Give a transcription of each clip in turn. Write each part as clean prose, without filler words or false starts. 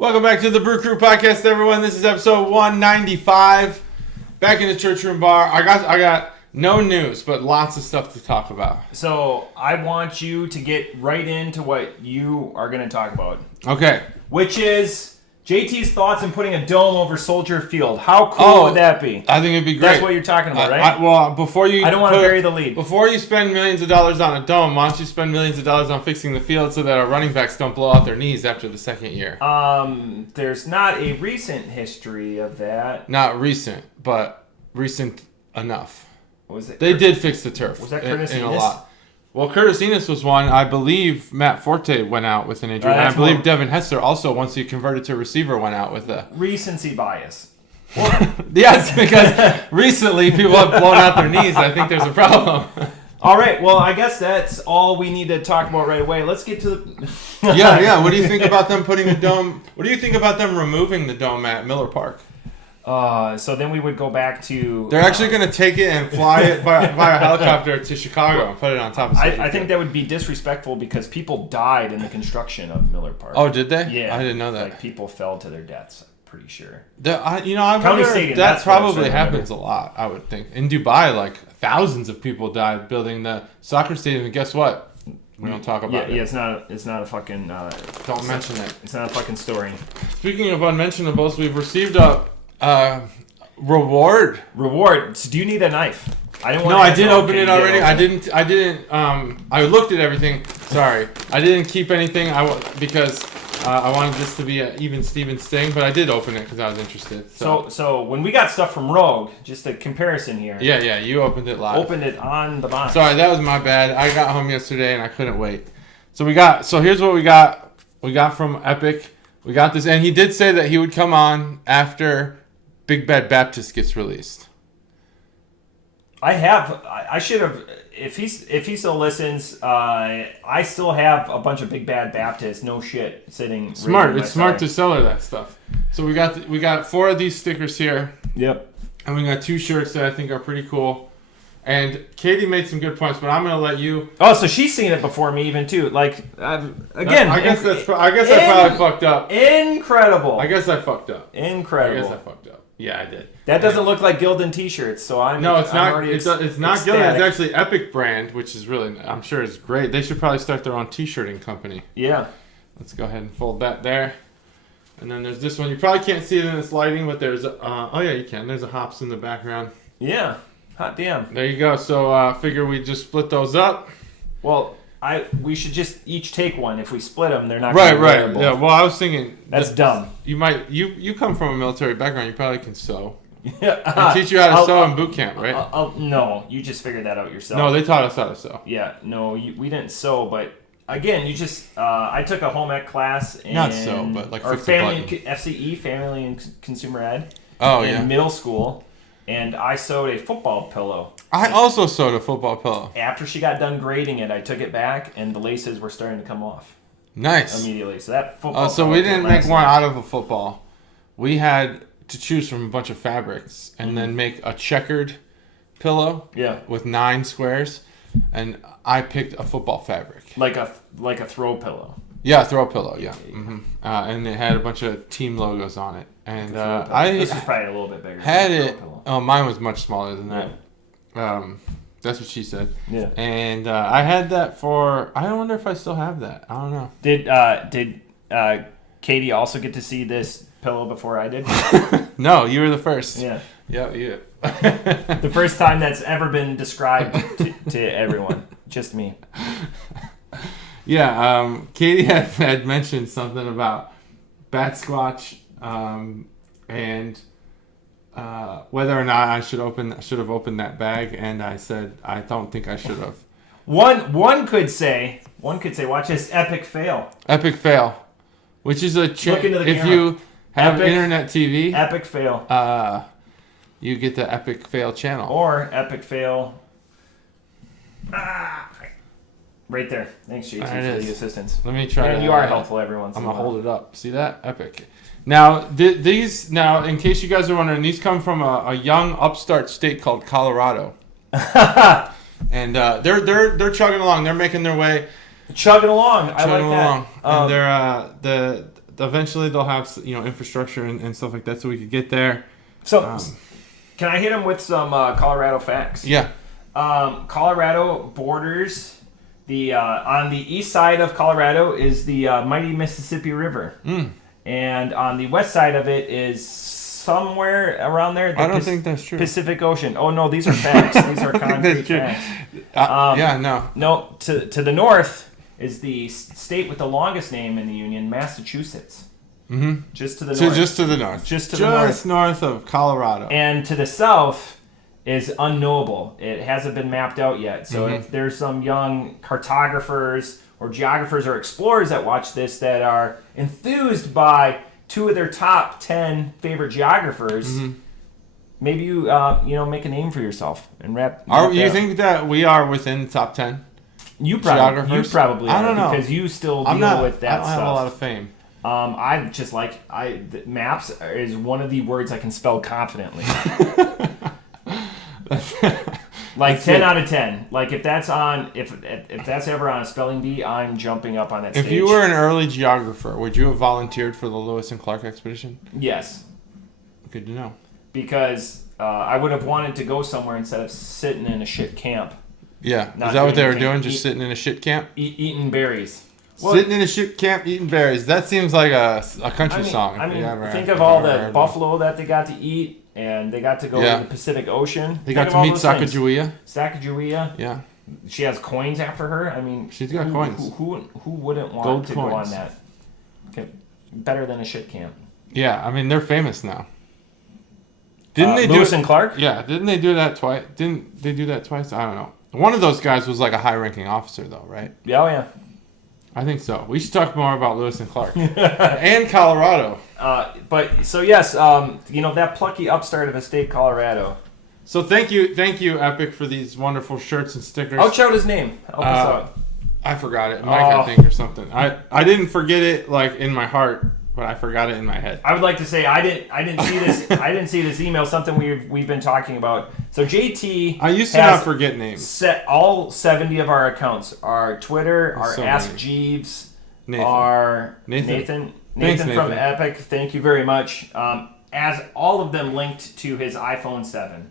Welcome back to the Brew Crew podcast, everyone. This is episode 195. Back in the church room bar. I got no news, but lots of stuff to talk about. So I want you to get right into what you are going to talk about. Okay. Which is JT's thoughts on putting a dome over Soldier Field. How cool would that be? I think it'd be great. That's what you're talking about, right? Before you... I don't want to bury the lead. Before you spend millions of dollars on a dome, why don't you spend millions of dollars on fixing the field so that our running backs don't blow out their knees after the second year? There's not a recent history of that. Not recent, but recent enough. Was it? They did fix the turf. Was that Curtis in a Enos? lot. Well, Curtis Enos was one. I believe Matt Forte went out with an injury. And I believe Devin Hester also, once he converted to receiver, went out with a... Recency bias. Well, yes, because recently people have blown out their knees. I think there's a problem. All right. Well, I guess that's all we need to talk about right away. Let's get to the... Yeah. What do you think about them putting the dome... What do you think about them removing the dome at Miller Park? So then we would go back to... They're actually going to take it and fly it via helicopter to Chicago and put it on top of I think that would be disrespectful because people died in the construction of Miller Park. Oh, did they? Yeah. I didn't know that. Like, people fell to their deaths, I'm pretty sure. I wonder that probably happens a lot, I would think. In Dubai, like, thousands of people died building the soccer stadium, and guess what? We don't talk about it. Yeah, it's not a fucking... don't mention it. It's not a fucking story. Speaking of unmentionables, we've received a... reward. So do you need a knife? I didn't want. No, I did open it already. I didn't. I looked at everything. Sorry, I didn't keep anything. Because I wanted this to be an even Stevens thing, but I did open it because I was interested. So when we got stuff from Rogue, just a comparison here. Yeah. You opened it live. Opened it on the box. Sorry, that was my bad. I got home yesterday and I couldn't wait. So here's what we got. We got from Epic. We got this, and he did say that he would come on after Big Bad Baptist gets released. I should have, if he still listens, I still have a bunch of Big Bad Baptist, no shit, sitting. Smart. It's smart to sell her that stuff. So we got 4 of these stickers here. Yep. And we got 2 shirts that I think are pretty cool. And Katie made some good points, but I'm gonna let you. Oh, so she's seen it before me even too. Like again, I guess I probably fucked up. Incredible. I guess I fucked up. Incredible. Yeah, I did. That doesn't look like Gildan t-shirts, so I'm... No, it's not. Already it's not Gildan. It's actually Epic brand, which is really... I'm sure it's great. They should probably start their own t-shirting company. Yeah. Let's go ahead and fold that there. And then there's this one. You probably can't see it in this lighting, but there's... oh, yeah, you can. There's a hops in the background. Yeah. Hot damn. There you go. So figure we just split those up. Well... we should just each take one. If we split them, they're not right. Yeah. Well, I was thinking that's dumb. You come from a military background. You probably can sew. Yeah. I teach you how to sew in boot camp, right? No, you just figured that out yourself. No, they taught us how to sew. Yeah. No, we didn't sew, but again, you just I took a home ec class. Not sew, but like fix FCE, Family and Consumer Ed. Oh yeah. In middle school, and I sewed a football pillow. I also sewed a football pillow. After she got done grading it, I took it back, and the laces were starting to come off. Nice. Immediately. So that football. So we didn't make one out of a football. We had to choose from a bunch of fabrics and then make a checkered pillow. Yeah. With 9 squares, and I picked a football fabric. Like a throw pillow. Yeah, throw pillow. Yeah. Mm-hmm. And it had a bunch of team logos on it, and this is probably a little bit bigger. Had it. Oh, mine was much smaller than that. Yeah. That's what she said. Yeah. And I had that for... I wonder if I still have that. I don't know. Did Katie also get to see this pillow before I did? No, you were the first. Yeah. Yeah, you. The first time that's ever been described to everyone. Just me. Yeah, Katie had mentioned something about Bat Squatch and... whether or not I should have opened that bag, and I said I don't think I should have. One could say, watch this epic fail. Epic fail, which is if camera. You have internet TV. Epic fail. You get the epic fail channel. Or epic fail. Right there. Thanks, JT, for the assistance. Let me try. And you are helpful every once in a while. I'm gonna hold it up. See that? Epic. Now, these in case you guys are wondering, these come from a young upstart state called Colorado, and they're chugging along. They're making their way. Chugging along. I like that. And eventually they'll have infrastructure and stuff like that, so we could get there. So, can I hit him with some Colorado facts? Yeah. Colorado borders on the east side of Colorado is the mighty Mississippi River, and on the west side of it is somewhere around there. I don't think that's true. Pacific Ocean. Oh no, these are facts. These are concrete facts. No. To the north is the state with the longest name in the Union, Massachusetts. Mm-hmm. Just to the north. Just to the north. Just north of Colorado. And to the south is unknowable. It hasn't been mapped out yet. So if there's some young cartographers or geographers or explorers that watch this that are enthused by 2 of their top 10 favorite geographers, maybe you make a name for yourself and wrap. You think that we are within the top 10? You probably are, I don't know, because you still deal with that I don't stuff. have a lot of fame. I just maps is one of the words I can spell confidently. Like 10 out of 10. Like if that's ever on a spelling bee, I'm jumping up on that stage. If you were an early geographer, would you have volunteered for the Lewis and Clark expedition? Yes. Good to know. Because I would have wanted to go somewhere instead of sitting in a shit camp. Yeah. Is that what they were doing? Just sitting in a shit camp? Eating berries. Sitting in a shit camp eating berries. That seems like a country song. Think of all the buffalo that they got to eat, and they got to go to the Pacific Ocean. They got to meet Sacagawea. Sacagawea. Yeah. She has coins after her. I mean, she's got coins. Who wouldn't want Gold to coins. go on that? Okay. Better than a shit camp. Yeah, I mean they're famous now. Didn't they Lewis and Clark? Yeah, didn't they do that twice? Didn't they do that twice? I don't know. One of those guys was like a high-ranking officer, though, right? Yeah, oh yeah. I think so. We should talk more about Lewis and Clark and Colorado. But so yes, that plucky upstart of a state, Colorado. So thank you, Epic, for these wonderful shirts and stickers. I'll shout his name. Help us out. I forgot it, Mike, I think, or something. I didn't forget it like in my heart, but I forgot it in my head. I would like to say I didn't see this. I didn't see this email. Something we've been talking about. So JT, I used to not forget names. Set all 70 of our accounts. Our Twitter, our Ask Jeeves, our Nathan from Epic. Thank you very much. As all of them linked to his iPhone 7,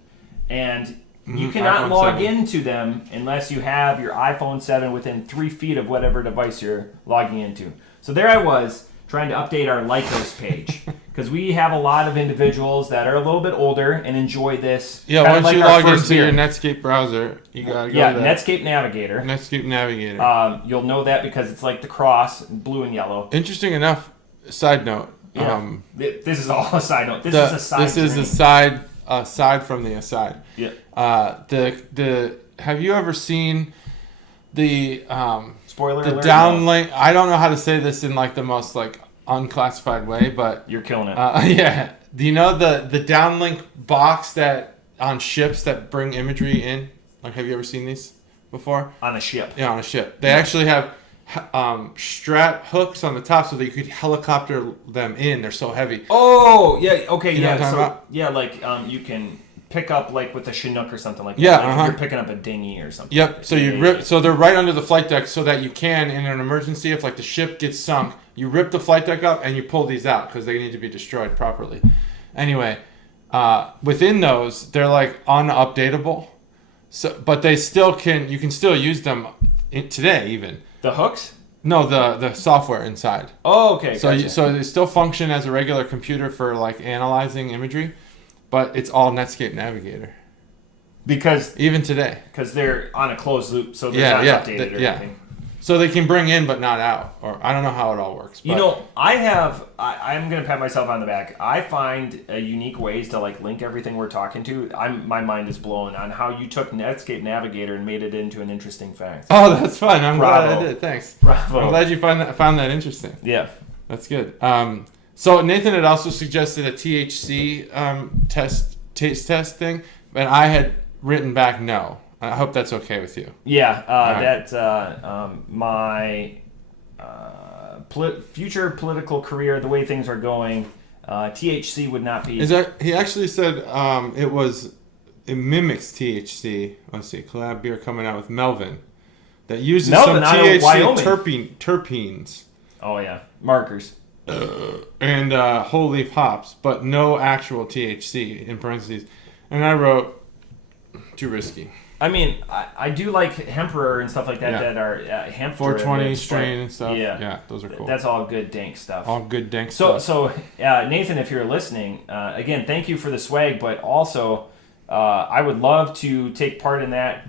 and you cannot log into them unless you have your iPhone 7 within 3 feet of whatever device you're logging into. So there I was, trying to update our Lycos page, because we have a lot of individuals that are a little bit older and enjoy this. Yeah, once you log into your Netscape browser, you gotta go to Netscape Navigator. Netscape Navigator. You'll know that because it's like the cross, blue and yellow. Interesting enough, side note. Yeah. This is all a side note. This is a side. This is a side from the aside. Yeah. Have you ever seen the spoiler the alert? downlink? I don't know how to say this in like the most like unclassified way, but you're killing it. Yeah. Do you know the downlink box that on ships that bring imagery in? Like, have you ever seen these before? On a ship. Yeah, on a ship. They actually have strap hooks on the top so that you could helicopter them in. They're so heavy. Oh, yeah. Okay, you know yeah. what I'm talking about? Yeah, like you can pick up like with a Chinook or something like that. Yeah, like if you're picking up a dinghy or something. Yep. So you rip. So they're right under the flight deck, so that you can, in an emergency, if like the ship gets sunk, you rip the flight deck up and you pull these out because they need to be destroyed properly. Anyway, within those, they're like unupdatable. So, but they still can. You can still use them today, even. The hooks? No, the software inside. Oh, okay. So gotcha. so they still function as a regular computer for like analyzing imagery, but it's all Netscape Navigator. Because even today. Because they're on a closed loop, so they're not updated or anything. So they can bring in but not out, or I don't know how it all works. But. You know, I'm gonna pat myself on the back. I find unique ways to like link everything we're talking to. My mind is blown on how you took Netscape Navigator and made it into an interesting fact. Oh, that's fun. I'm glad I did. Thanks. Bravo. I'm glad you found that interesting. Yeah, that's good. So Nathan had also suggested a THC taste test thing, but I had written back no. I hope that's okay with you. Yeah, that's my future political career, the way things are going, THC would not be... He actually said it mimics THC. Let's see, collab beer coming out with Melvin that uses some THC terpenes. Oh, yeah. Markers. and whole leaf hops, but no actual THC in parentheses. And I wrote, too risky. I mean, I do like Hemperor and stuff like that that are hemp 420 strain and stuff. Yeah, those are cool. That's all good dank stuff. All good dank stuff. So Nathan, if you're listening, again, thank you for the swag, but also I would love to take part in that.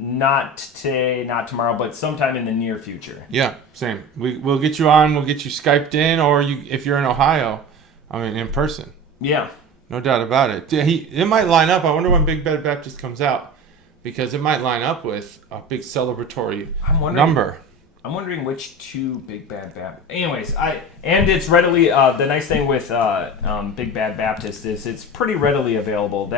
Not today, not tomorrow, but sometime in the near future. Yeah, same. We'll get you on. We'll get you Skyped in, or if you're in Ohio, I mean, in person. Yeah. No doubt about it. It might line up. I wonder when Big Bad Baptist comes out, because it might line up with a big celebratory number. I'm wondering which two Big Bad Baptist. Anyways, and it's readily. The nice thing with Big Bad Baptist is it's pretty readily available.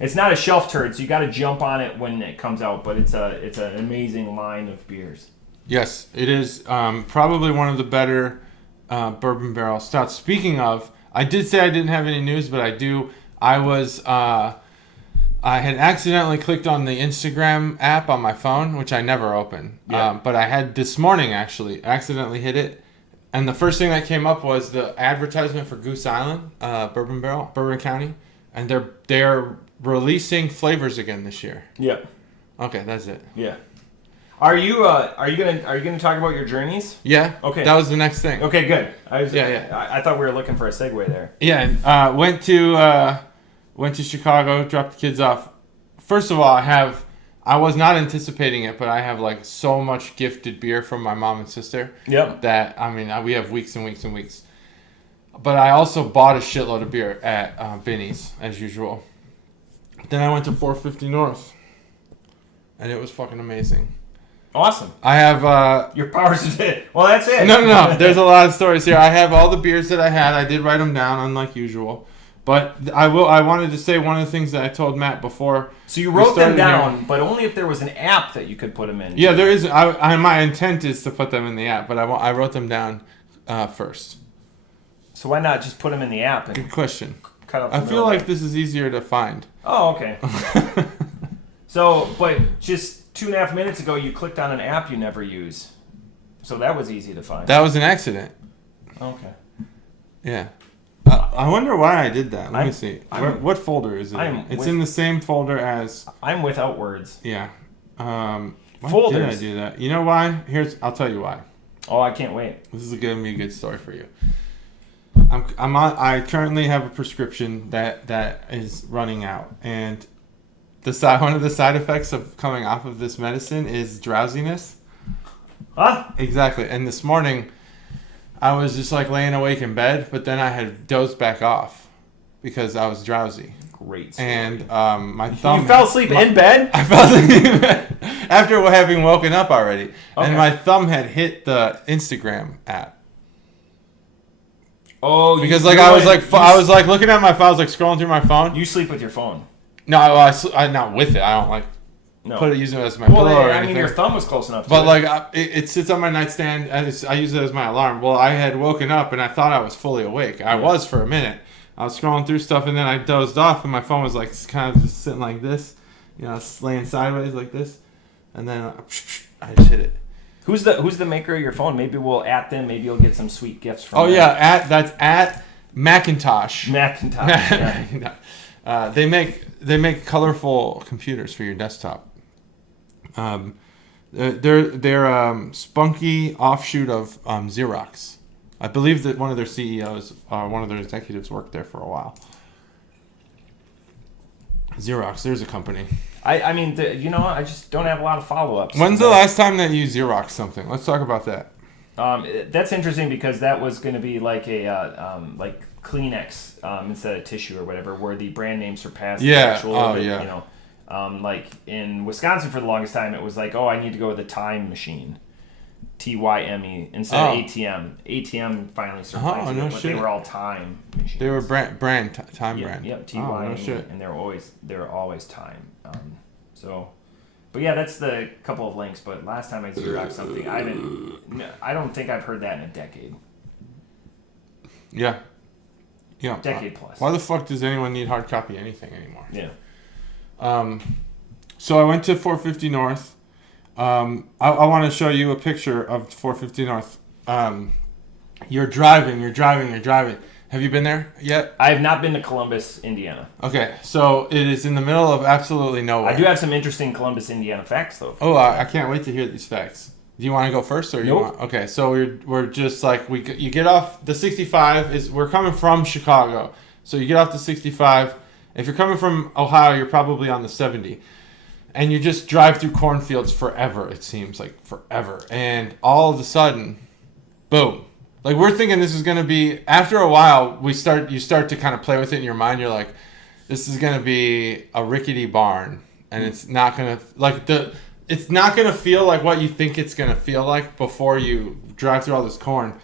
It's not a shelf turd, so you got to jump on it when it comes out. But it's an amazing line of beers. Yes, it is probably one of the better bourbon barrel stouts. Speaking of, I did say I didn't have any news, but I do. I had accidentally clicked on the Instagram app on my phone, which I never open. Yeah. But I had this morning actually accidentally hit it, and the first thing that came up was the advertisement for Goose Island Bourbon County, and they're releasing flavors again this year. Yeah. Okay, that's it. Yeah. Are you gonna talk about your journeys? Yeah. Okay. That was the next thing. Okay, good. Yeah. I thought we were looking for a segue there. Yeah. Went to Chicago, dropped the kids off. First of all, I was not anticipating it, but I have like so much gifted beer from my mom and sister. Yep. That we have weeks and weeks and weeks. But I also bought a shitload of beer at Binny's as usual. Then I went to 450 North, and it was fucking amazing. Awesome. I have... Your powers of it. Well, that's it. No. There's a lot of stories here. I have all the beers that I had. I did write them down, unlike usual. But I wanted to say one of the things that I told Matt before. So you wrote them down, but only if there was an app that you could put them in. Yeah, there is. My intent is to put them in the app, but I wrote them down first. So why not just put them in the app? Good question. Cut up I feel like this is easier to find. Oh, okay. So, but just 2.5 minutes ago, you clicked on an app you never use. So that was easy to find. That was an accident. Okay. Yeah. I wonder why I did that. Let me see. What folder is it in? It's in the same folder as... I'm without words. Yeah. Why Folders. did I do that? You know why? I'll tell you why. Oh, I can't wait. This is going to be a good story for you. I currently have a prescription that is running out, and one of the side effects of coming off of this medicine is drowsiness. Huh? Exactly. And this morning, I was just like laying awake in bed, but then I had dozed back off because I was drowsy. Great story. And my thumb... You fell asleep in bed? I fell asleep in bed after having woken up already. Okay. And my thumb had hit the Instagram app. Oh, because I was like looking at my phone, I was like scrolling through my phone. You sleep with your phone? No, I'm not with it. I don't like put it using it as my pillow or anything. I mean, your thumb was close enough. But it sits on my nightstand. I use it as my alarm. Well, I had woken up and I thought I was fully awake. I was for a minute. I was scrolling through stuff and then I dozed off and my phone was like kind of just sitting like this, laying sideways like this, and then I just hit it. Who's the maker of your phone? Maybe we'll at them. Maybe you'll get some sweet gifts from them. Oh yeah, that's at Macintosh. Macintosh. Yeah. They make colorful computers for your desktop. They're spunky offshoot of Xerox. I believe that one of their CEOs, one of their executives, worked there for a while. Xerox, there's a company. I mean, I just don't have a lot of follow-ups. When's the last time that you Xerox something? Let's talk about that. That's interesting because that was going to be like a like Kleenex instead of tissue or whatever, where the brand name surpassed the actual. Like in Wisconsin for the longest time, it was like, oh, I need to go with a time machine, TYME instead of ATM. ATM finally surpassed it, but they were all time machines. They were time brand. Yep, TYME, and they were always time. But yeah, that's the couple of links. But last time I Xeroxed something, I don't think I've heard that in a decade. Yeah. Decade plus. Why the fuck does anyone need hard copy anything anymore? Yeah. So I went to 450 North. I want to show you a picture of 450 North. you're driving. Have you been there yet? I have not been to Columbus, Indiana. Okay, so it is in the middle of absolutely nowhere. I do have some interesting Columbus, Indiana facts, though. Oh, I can't wait to hear these facts. Do you want to go first, or nope. you want? Okay, so we're just like you get off the 65 we're coming from Chicago, so you get off the 65. If you're coming from Ohio, you're probably on the 70, and you just drive through cornfields forever. It seems like forever, and all of a sudden, boom. Like, we're thinking this is going to be, after a while, you start to kind of play with it in your mind. You're like, this is going to be a rickety barn, and it's not going to, it's not going to feel like what you think it's going to feel like before you drive through all this corn.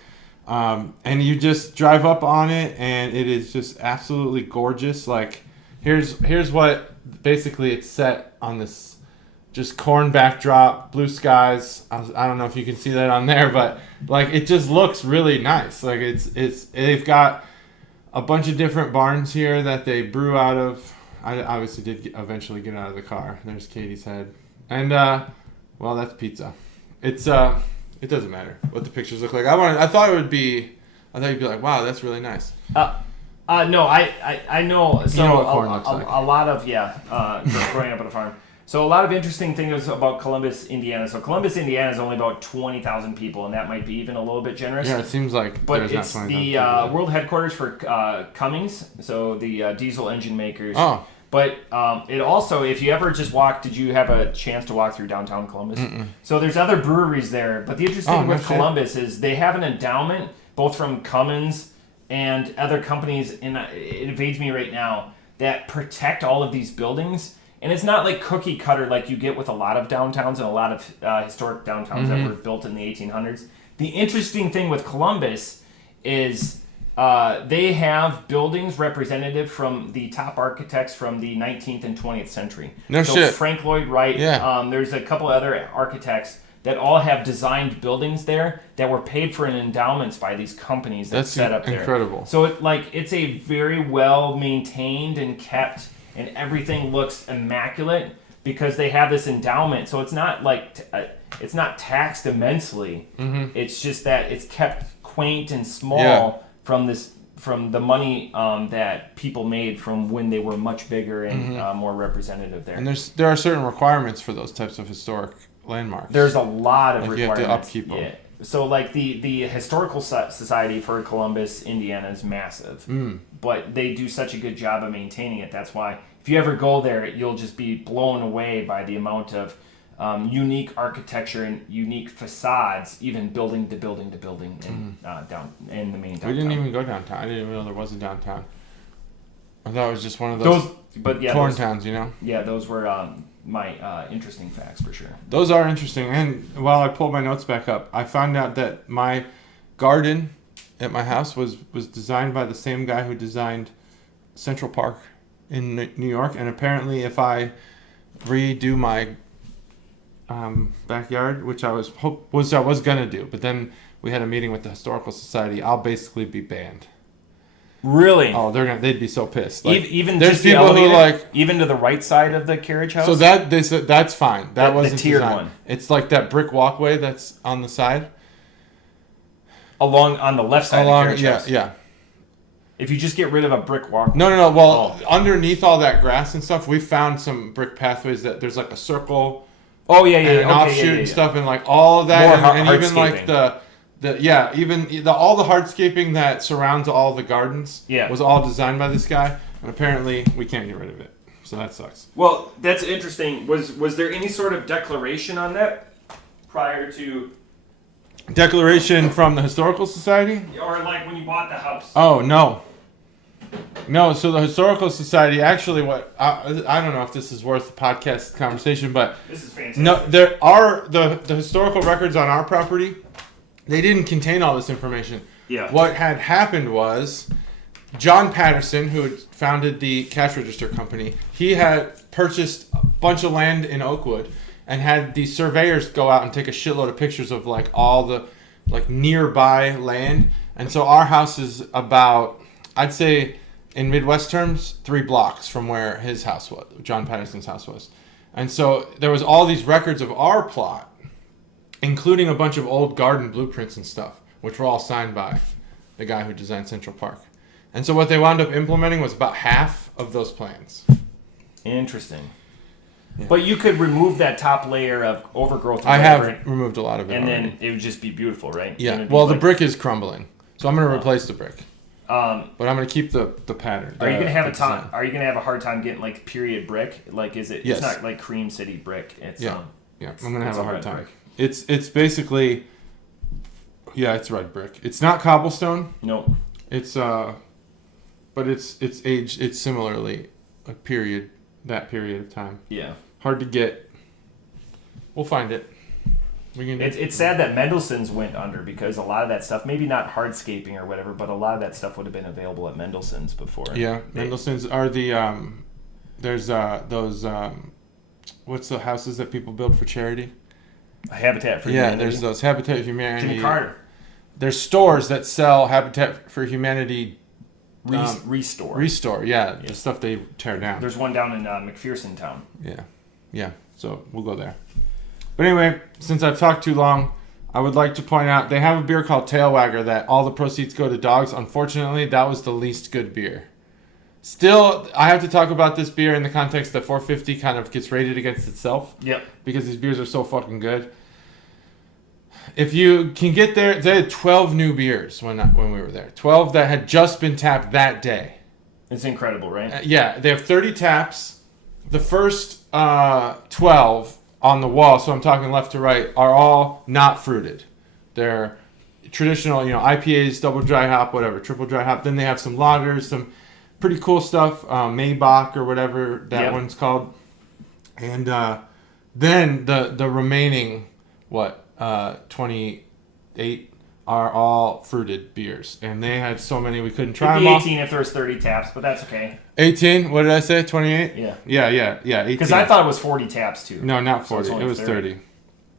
And you just drive up on it, and it is just absolutely gorgeous. Like, here's what, basically, it's set on this just corn backdrop, blue skies. I don't know if you can see that on there, but like, it just looks really nice. Like, they've got a bunch of different barns here that they brew out of. I obviously did eventually get out of the car. There's Katie's head, and well, that's pizza. It doesn't matter what the pictures look like. I thought you'd be like, wow, that's really nice. No, I know. So you know what corn looks like. A lot of growing up on a farm. So a lot of interesting things about Columbus, Indiana. So Columbus, Indiana is only about 20,000 people, and that might be even a little bit generous. Yeah, it seems like. But it's the world headquarters for Cummins, so the diesel engine makers. Oh. But it also, if you ever just walk, did you have a chance to walk through downtown Columbus? Mm-mm. So there's other breweries there. But the interesting thing with Columbus is they have an endowment, both from Cummins and other companies, and it evades me right now, that protect all of these buildings. And it's not like cookie cutter like you get with a lot of downtowns and a lot of historic downtowns that were built in the 1800s. The interesting thing with Columbus is they have buildings representative from the top architects from the 19th and 20th century. No shit. Frank Lloyd Wright. Yeah. There's a couple other architects that all have designed buildings there that were paid for in endowments by these companies that set up there. That's incredible. So it's a very well maintained and kept, and everything looks immaculate because they have this endowment. So it's not like it's not taxed immensely. Mm-hmm. It's just that it's kept quaint and small from the money that people made from when they were much bigger and more representative there. And there are certain requirements for those types of historic landmarks. There's a lot of requirements. You have to upkeep them. Yeah. So like the Historical Society for Columbus, Indiana is massive, but they do such a good job of maintaining it. That's why if you ever go there, you'll just be blown away by the amount of unique architecture and unique facades, even building to building to building down in the main downtown. We didn't even go downtown. I didn't even know there was a downtown. I thought it was just one of those corn towns, you know? Yeah, those were my interesting facts for sure. Those are interesting. And while I pulled my notes back up, I found out that my garden at my house was designed by the same guy who designed Central Park in New York. And apparently if I redo my backyard, which I was gonna do, but then we had a meeting with the Historical Society, I'll basically be banned. Really? Oh, they'd be so pissed. Like, even there's just people the elevator, who like even to the right side of the carriage house. So that's fine. That wasn't the tiered designed. one. It's like that brick walkway that's on the side. On the left side of the carriage house. Yeah. If you just get rid of a brick walkway. No. Well, underneath all that grass and stuff, we found some brick pathways that there's like a circle. Oh yeah. And an offshoot and stuff, and like all of that, and even like all the hardscaping that surrounds all the gardens was all designed by this guy, and apparently we can't get rid of it, so that sucks. Well, that's interesting. Was there any sort of declaration on that prior to? Declaration from the Historical Society? Or like when you bought the house? Oh no. No, so the Historical Society, actually, I don't know if this is worth the podcast conversation, but this is fantastic. No, there are the historical records on our property. They didn't contain all this information. Yeah. What had happened was John Patterson, who had founded the cash register company, he had purchased a bunch of land in Oakwood and had these surveyors go out and take a shitload of pictures of like all the like nearby land. And so our house is about, I'd say in Midwest terms, 3 blocks from where his house was, John Patterson's house was. And so there was all these records of our plot, including a bunch of old garden blueprints and stuff, which were all signed by the guy who designed Central Park. And so what they wound up implementing was about half of those plans. Interesting. Yeah. But you could remove that top layer of overgrowth. I have removed a lot of it and already. Then it would just be beautiful, right? Yeah. Well, the brick is crumbling, so I'm going to replace the brick. But I'm going to keep the pattern. Are you going to have Are you going to have a hard time getting like period brick? Like, is it? Yes. It's not like Cream City brick. It's yeah. I'm going to have a hard time. Brick. It's basically. Yeah, it's red brick. It's not cobblestone. No. It's but it's aged. It's similarly a period. That period of time. Yeah. Hard to get. We'll find it. It's sad that Mendelssohn's went under because a lot of that stuff, maybe not hardscaping or whatever, but a lot of that stuff would have been available at Mendelssohn's before. Yeah, Mendelssohn's are the there's those what's the houses that people build for charity? Habitat for Humanity. Yeah, there's those Habitat for Humanity. Jimmy Carter. There's stores that sell Habitat for Humanity. Restore, yeah, the stuff they tear down. There's one down in McPherson Town. Yeah. So we'll go there. But anyway, since I've talked too long, I would like to point out they have a beer called Tailwagger that all the proceeds go to dogs. Unfortunately, that was the least good beer. Still, I have to talk about this beer in the context that 450 kind of gets rated against itself. Yep. Because these beers are so fucking good. If you can get there, they had 12 new beers when we were there. 12 that had just been tapped that day. It's incredible, right? Yeah, they have 30 taps. The first 12 on the wall, so I'm talking left to right, are all not fruited. They're traditional, IPAs, double dry hop, whatever, triple dry hop. Then they have some lagers, some pretty cool stuff, Maybach or whatever that one's called. And then the remaining, 28 are all fruited beers. And they had so many we couldn't try them all. 18 if there was 30 taps, but that's okay. 18? What did I say? 28? Yeah. Yeah, 18. Because I thought it was 40 taps, too. No, not 40. So it was 30.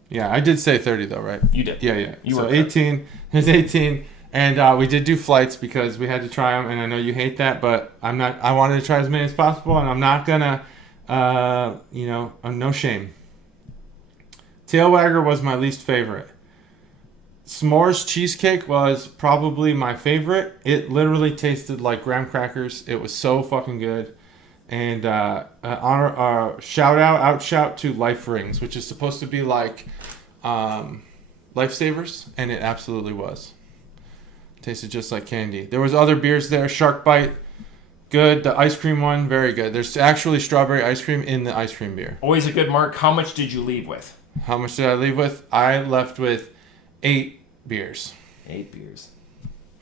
Yeah, I did say 30, though, right? You did. Yeah. So 18. There's 18. And we did do flights because we had to try them. And I know you hate that, but I wanted to try as many as possible. And I'm not going to, no shame. Tailwagger was my least favorite. S'mores cheesecake was probably my favorite. It literally tasted like graham crackers. It was so fucking good. And shout to Life Rings, which is supposed to be like Lifesavers, and it absolutely was. Tasted just like candy. There was other beers there. Shark Bite, good. The ice cream one, very good. There's actually strawberry ice cream in the ice cream beer. Always a good mark. How much did you leave with? How much did I leave with? I left with 8 beers. 8 beers.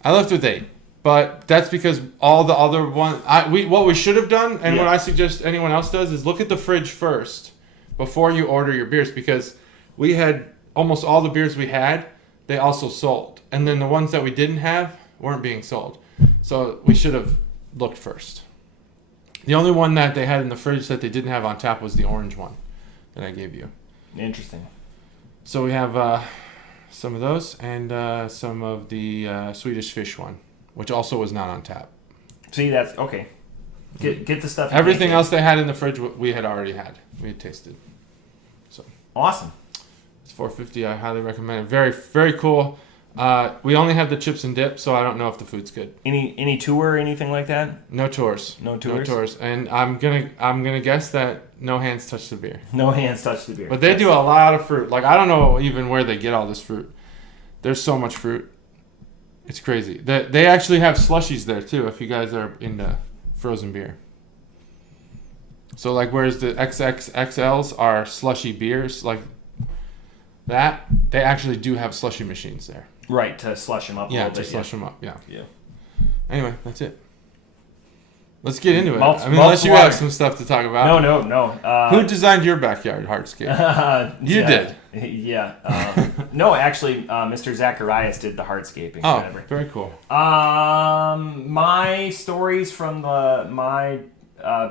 I left with 8. But that's because all the other ones... what we should have done, and what I suggest anyone else does, is look at the fridge first before you order your beers. Because we had... Almost all the beers we had, they also sold. And then the ones that we didn't have weren't being sold. So we should have looked first. The only one that they had in the fridge that they didn't have on tap was the orange one that I gave you. Interesting. So we have some of those and some of the Swedish fish one, which also was not on tap. See, that's okay. Get the stuff. Everything else they had in the fridge we had already had. We had tasted. So awesome. It's $4.50. I highly recommend it. Very, very cool. We only have the chips and dip, so I don't know if the food's good. Any tour or anything like that? No tours. No tours. No tours. And I'm gonna guess that no hands touch the beer. No hands touch the beer. But they do a lot of fruit. Like I don't know even where they get all this fruit. There's so much fruit. It's crazy. They actually have slushies there too. If you guys are into frozen beer. So like, whereas the XXXLs are slushy beers, like that, they actually do have slushy machines there. Right, to slush them up a little bit. Yeah, to slush them up, yeah. Yeah. Anyway, that's it. Let's get into it. Unless you have some stuff to talk about. No. Who designed your backyard hardscape? You did. Yeah. No, actually, Mr. Zacharias did the hardscaping. Oh, very cool. My stories from my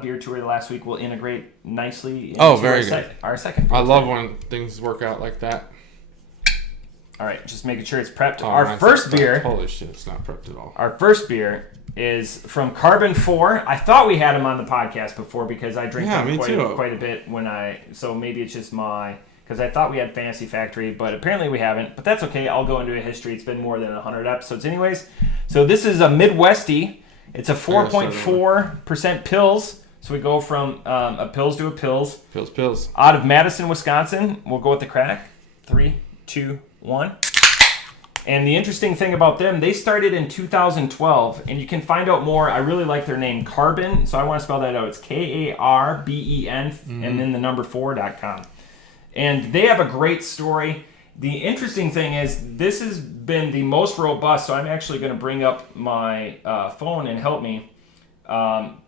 beer tour last week will integrate nicely into very good. Our second. I love when things work out like that. All right, just making sure it's prepped. Our first beer. Holy shit, it's not prepped at all. Our first beer is from Carbon 4. I thought we had him on the podcast before because I drink them quite a bit so maybe it's just my because I thought we had Fantasy Factory, but apparently we haven't. But that's okay. I'll go into a history. It's been more than 100 episodes anyways. So this is a Midwesty. It's a 4.4% pills. So we go from a pills to a pills. Pills. Out of Madison, Wisconsin. We'll go with the crack. 3, 2, 1. And the interesting thing about them, they started in 2012, and you can find out more. I really like their name, Carbon. So I want to spell that out. It's Karben, and then the number 4.com. And they have a great story. The interesting thing is this has been the most robust. So I'm actually going to bring up my phone and help me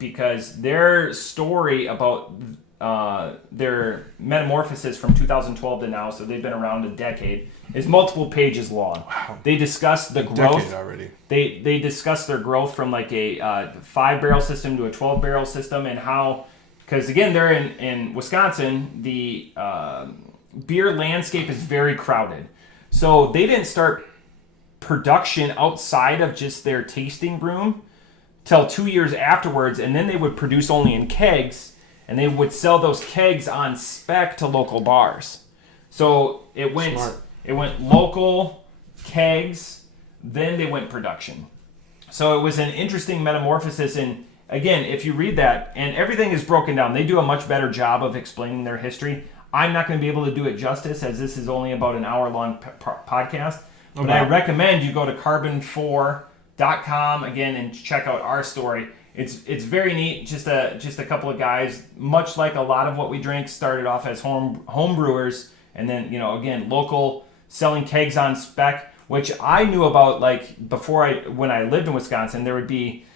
because their story about their metamorphosis from 2012 to now, so they've been around a decade, is multiple pages long. Wow. They discuss the growth. Decade already. They discuss their growth from like a 5-barrel system to a 12-barrel system, and how, because again, they're in Wisconsin, the beer landscape is very crowded. So they didn't start production outside of just their tasting room till 2 years afterwards, and then they would produce only in kegs, and they would sell those kegs on spec to local bars. So it went Smart. It went local, kegs, then they went production. So it was an interesting metamorphosis. And again, if you read that, and everything is broken down, they do a much better job of explaining their history. I'm not going to be able to do it justice, as this is only about an hour-long podcast. But I recommend you go to carbon4.com again and check out our story. It's very neat. Just a couple of guys, much like a lot of what we drink, started off as home brewers, and then again local, selling kegs on spec, which I knew about like before. When I lived in Wisconsin, there would be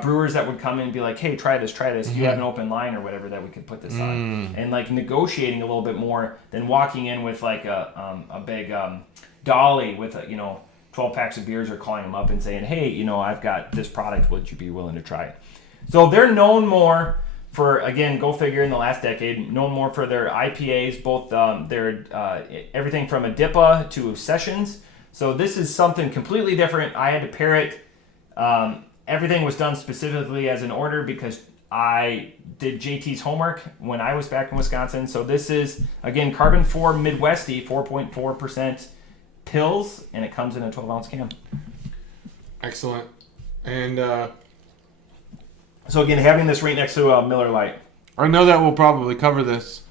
brewers that would come in and be like, "Hey, try this. Do you have an open line or whatever that we could put this on?" And like negotiating a little bit more than walking in with like a big dolly with 12 packs of beers, or calling them up and saying, "Hey, I've got this product. Would you be willing to try it?" So they're known more for, again, go figure, in the last decade, known more for their IPAs, both their everything from a DIPA to sessions. So this is something completely different. I had to pair it. Everything was done specifically as an order because I did JT's homework when I was back in Wisconsin. So this is, again, Carbon 4 Midwesty, 4.4% pills, and it comes in a 12-ounce can. Excellent. And so again, having this right next to Miller Lite. I know that we'll probably cover this,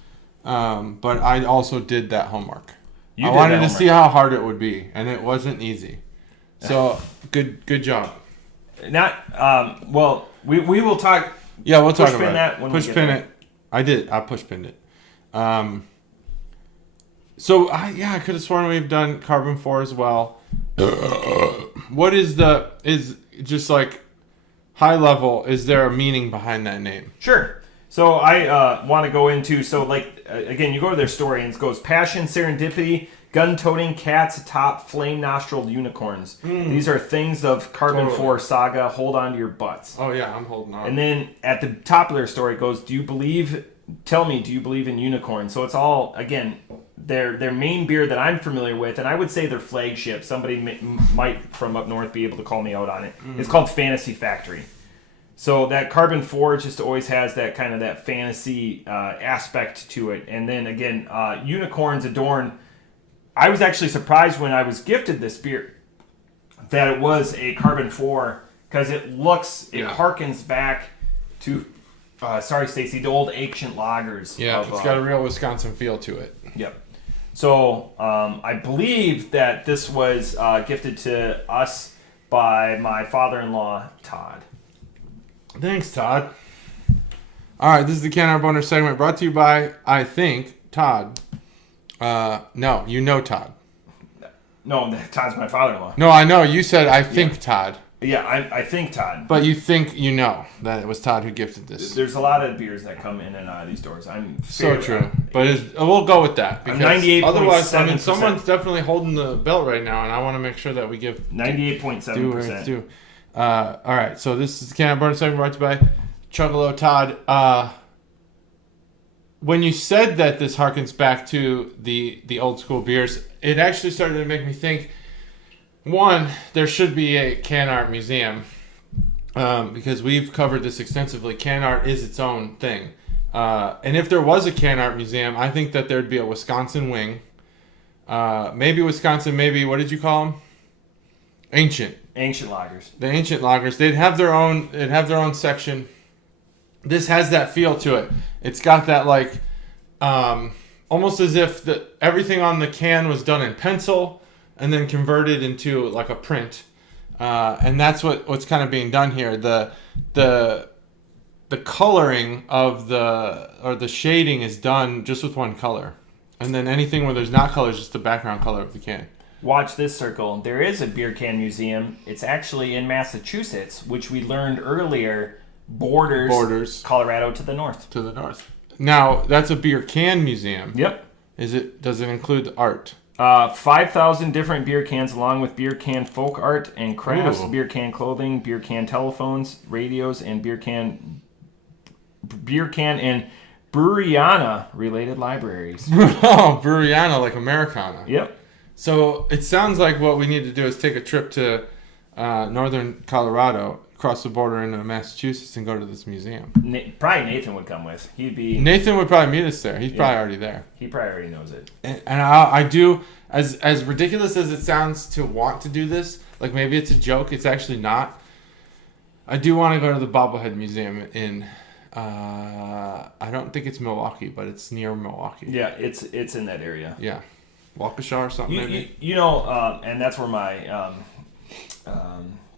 but I also did that homework. I wanted to see how hard it would be, and it wasn't easy. So good job. Not well. We will talk. Yeah, we'll talk about that it. when Push we get pin there. it. I did. I push pinned it. So I could have sworn we've done Carbon 4 as well. What is just like high level? Is there a meaning behind that name? Sure. So I want to go into, again, you go to their story and it goes passion, serendipity, gun-toting cats atop flame-nostrilled unicorns. These are things of Carbon 4 saga. Hold on to your butts. Oh yeah, I'm holding on. And then at the top of their story it goes, do you believe in unicorns? So it's all, again, their main beer that I'm familiar with, and I would say their flagship. Somebody might from up north be able to call me out on it. It's called Fantasy Factory. So that Carbon 4 just always has that kind of that fantasy aspect to it. And then again, unicorns adorn. I was actually surprised when I was gifted this beer that it was a Carbon 4, because it harkens back to, sorry Stacy, the old ancient lagers. Yeah, it's got a real Wisconsin feel to it. Yep. So I believe that this was gifted to us by my father-in-law, Todd. Thanks, Todd. All right, this is the Can Our Boner segment brought to you by, I think, Todd. No, Todd. No, Todd's my father-in-law. No, I know. You said, I think, Todd. Yeah, I think Todd. But you think that it was Todd who gifted this. There's a lot of beers that come in and out of these doors. So true. But we'll go with that. Because 98.7%. Otherwise, someone's definitely holding the belt right now, and I want to make sure that we give 98.7%. All right, so this is the Can Our Boner segment brought to you by Chuggalo Todd. When you said that this harkens back to the old school beers, it actually started to make me think, one, there should be a can art museum, because we've covered this extensively. Can art is its own thing. And if there was a can art museum, I think that there'd be a Wisconsin wing. Maybe Wisconsin, maybe, what did you call them? Ancient lagers. The ancient lagers. They'd have their own section. This has that feel to it. It's got that like almost as if everything on the can was done in pencil and then converted into like a print. And that's what's kind of being done here. The coloring of the shading is done just with one color. And then anything where there's not color is just the background color of the can. Watch this circle. There is a beer can museum. It's actually in Massachusetts, which we learned earlier borders Colorado to the north. To the north. Now, that's a beer can museum. Yep. Does it include the art? 5,000 different beer cans along with beer can folk art and crafts, Ooh. beer can clothing, beer can telephones, radios, and beer can and Breweriana related libraries. Oh, Breweriana, like Americana. Yep. So it sounds like what we need to do is take a trip to northern Colorado, cross the border into Massachusetts, and go to this museum. Probably Nathan would come with. Nathan would probably meet us there. He's probably already there. He probably already knows it. And I do, as ridiculous as it sounds to want to do this, like maybe it's a joke, it's actually not. I do want to go to the Bobblehead Museum in, I don't think it's Milwaukee, but it's near Milwaukee. Yeah, it's in that area. Yeah. Waukesha or something, maybe? And that's where my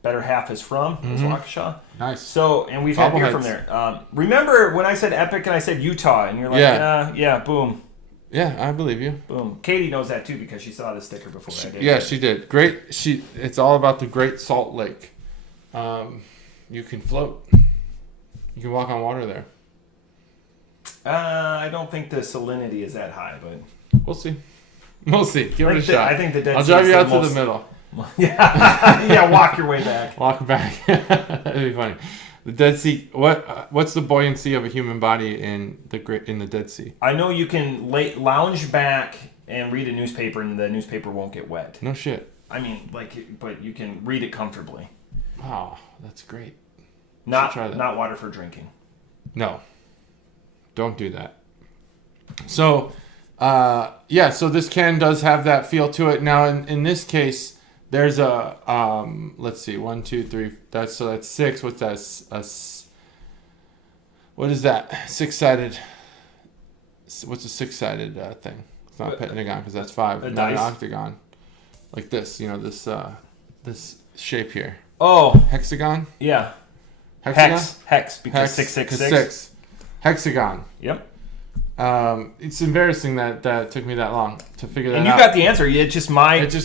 better half is from, is Waukesha. Nice. So, and we've had beer from there. Remember when I said Epic and I said Utah, and you're like, yeah, boom. Yeah, I believe you. Boom. Katie knows that too because she saw the sticker before I did. Yeah, she did. Great. It's all about the Great Salt Lake. You can float. You can walk on water there. I don't think the salinity is that high, but we'll see. We'll see. Give it a shot. I think the Dead I'll Sea drive you is out the to the middle. Yeah, walk your way back. Walk back. That'd be funny. The Dead Sea. What's the buoyancy of a human body in the Dead Sea? I know you can lounge back and read a newspaper, and the newspaper won't get wet. No shit. I mean, but you can read it comfortably. Wow, that's great. Not water for drinking. No. Don't do that. So. So this can does have that feel to it. Now, in this case, there's a, let's see, 1, 2, 3, that's 6. What's that? What is that? Six-sided, what's a six-sided thing? It's not a pentagon because that's 5. Not an octagon. Like this, this shape here. Oh. Hexagon? Yeah. Hexagon? Hex, because 666. 6. Hexagon. Yep. It's embarrassing that took me that long to figure that out. And you got the answer. It just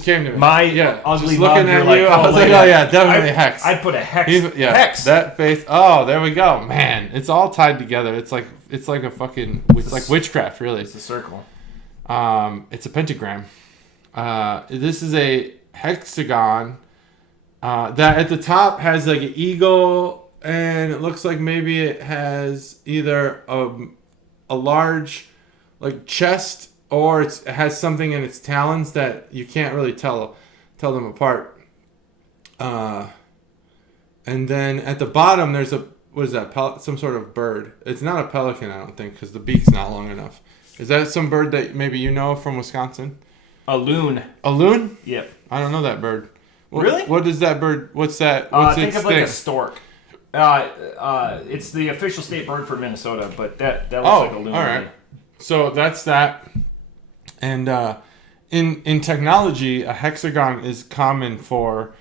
came to me. My ugly just looking at you, I was like, oh yeah, definitely hex. I'd put a hex. Hex. That face. Oh, there we go, man. It's all tied together. It's like a fucking. It's like witchcraft, really. It's a circle. It's a pentagram. This is a hexagon. That at the top has like an eagle, and it looks like maybe it has either a large like chest, or it has something in its talons that you can't really tell them apart. And then at the bottom there's what is that? Some sort of bird. It's not a pelican, I don't think, because the beak's not long enough. Is that some bird that maybe you know from Wisconsin? A loon. A loon? Yep. I don't know that bird. Really? What is that bird? What's that? What's think of like a stork. It's the official state bird for Minnesota, but that looks like a loon. All right. So that's that. And in technology, a hexagon is common for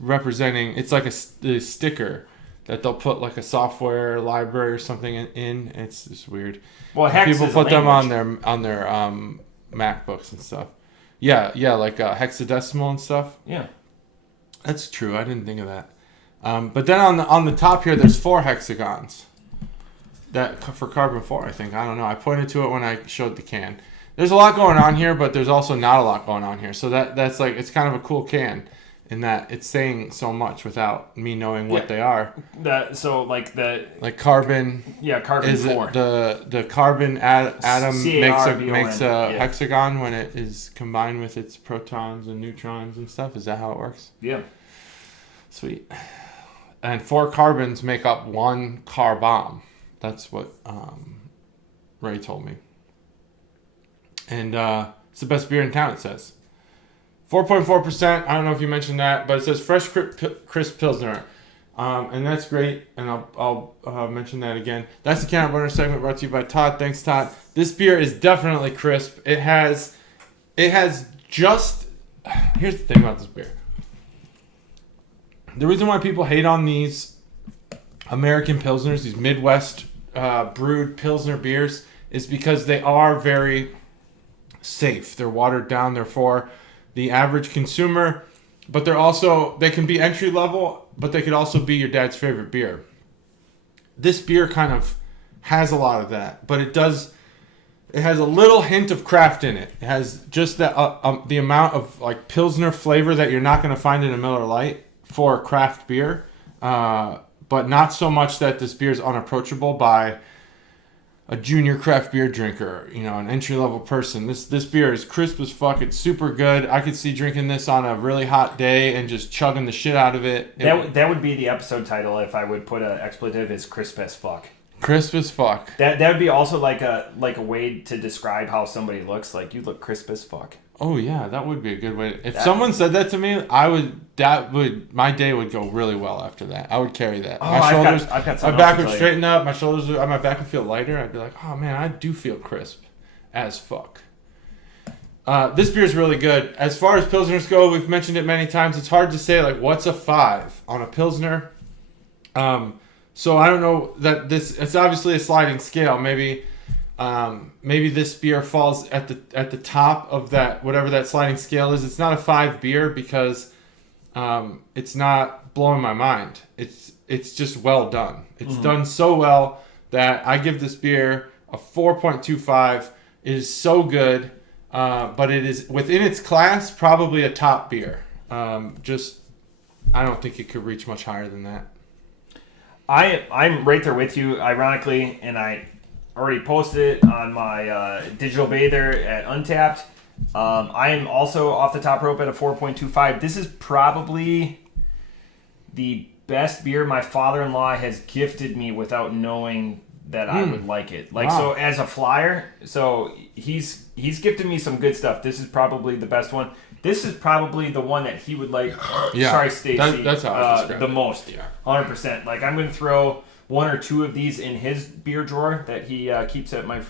representing. It's like a sticker that they'll put like a software library or something in. It's just weird. Well, hex people is put them language. on their MacBooks and stuff. Yeah, like hexadecimal and stuff. Yeah, that's true. I didn't think of that. But then on the top here, there's 4 hexagons. That for carbon 4, I think. I don't know. I pointed to it when I showed the can. There's a lot going on here, but there's also not a lot going on here. So that's like, it's kind of a cool can in that it's saying so much without me knowing what they are. Like carbon. Yeah, carbon is 4. The carbon atom makes a yeah. hexagon when it is combined with its protons and neutrons and stuff. Is that how it works? Yeah. Sweet. And 4 carbons make up 1 car bomb. That's what Ray told me. And it's the best beer in town, it says. 4.4%. I don't know if you mentioned that, but it says fresh, crisp Pilsner. And that's great. And I'll mention that again. That's the Can Opener segment brought to you by Todd. Thanks, Todd. This beer is definitely crisp. It has just... Here's the thing about this beer. The reason why people hate on these American Pilsners, these Midwest brewed Pilsner beers, is because they are very safe. They're watered down. They're for the average consumer, but they can be entry level, but they could also be your dad's favorite beer. This beer kind of has a lot of that, but it has a little hint of craft in it. It has just that the amount of like Pilsner flavor that you're not going to find in a Miller Lite for craft beer, but not so much that this beer is unapproachable by a junior craft beer drinker, an entry-level person. This beer is crisp as fuck. It's super good. I could see drinking this on a really hot day and just chugging the shit out of it. That would be the episode title if I would put an expletive as crisp as fuck. Crisp as fuck. That would be also like a way to describe how somebody looks. Like, you look crisp as fuck. Oh yeah, that would be a good way. If someone said that to me, my day would go really well after that. I would carry that. Oh, my shoulders, I've got my back would straighten up. My back would feel lighter. I'd be like, oh man, I do feel crisp as fuck. This beer is really good. As far as Pilsners go, we've mentioned it many times. It's hard to say like what's a 5 on a Pilsner. So I don't know that it's obviously a sliding scale. Maybe this beer falls at the top of that, whatever that sliding scale is. It's not a 5 beer because it's not blowing my mind. It's just well done. It's done so well that I give this beer a 4.25. It is so good, but it is within its class probably a top beer. I don't think it could reach much higher than that. I'm right there with you, ironically, and I already posted it on my digital bather at Untapped. I am also off the top rope at a 4.25. This is probably the best beer my father-in-law has gifted me without knowing that I would like it. Like, wow. So as a flyer, so he's gifted me some good stuff. This is probably the best one. This is probably the one that he would like. Yeah, sorry, Stacy. That's how I describe the most. Yeah, 100%. Like, I'm gonna throw 1 or 2 of these in his beer drawer that he keeps at my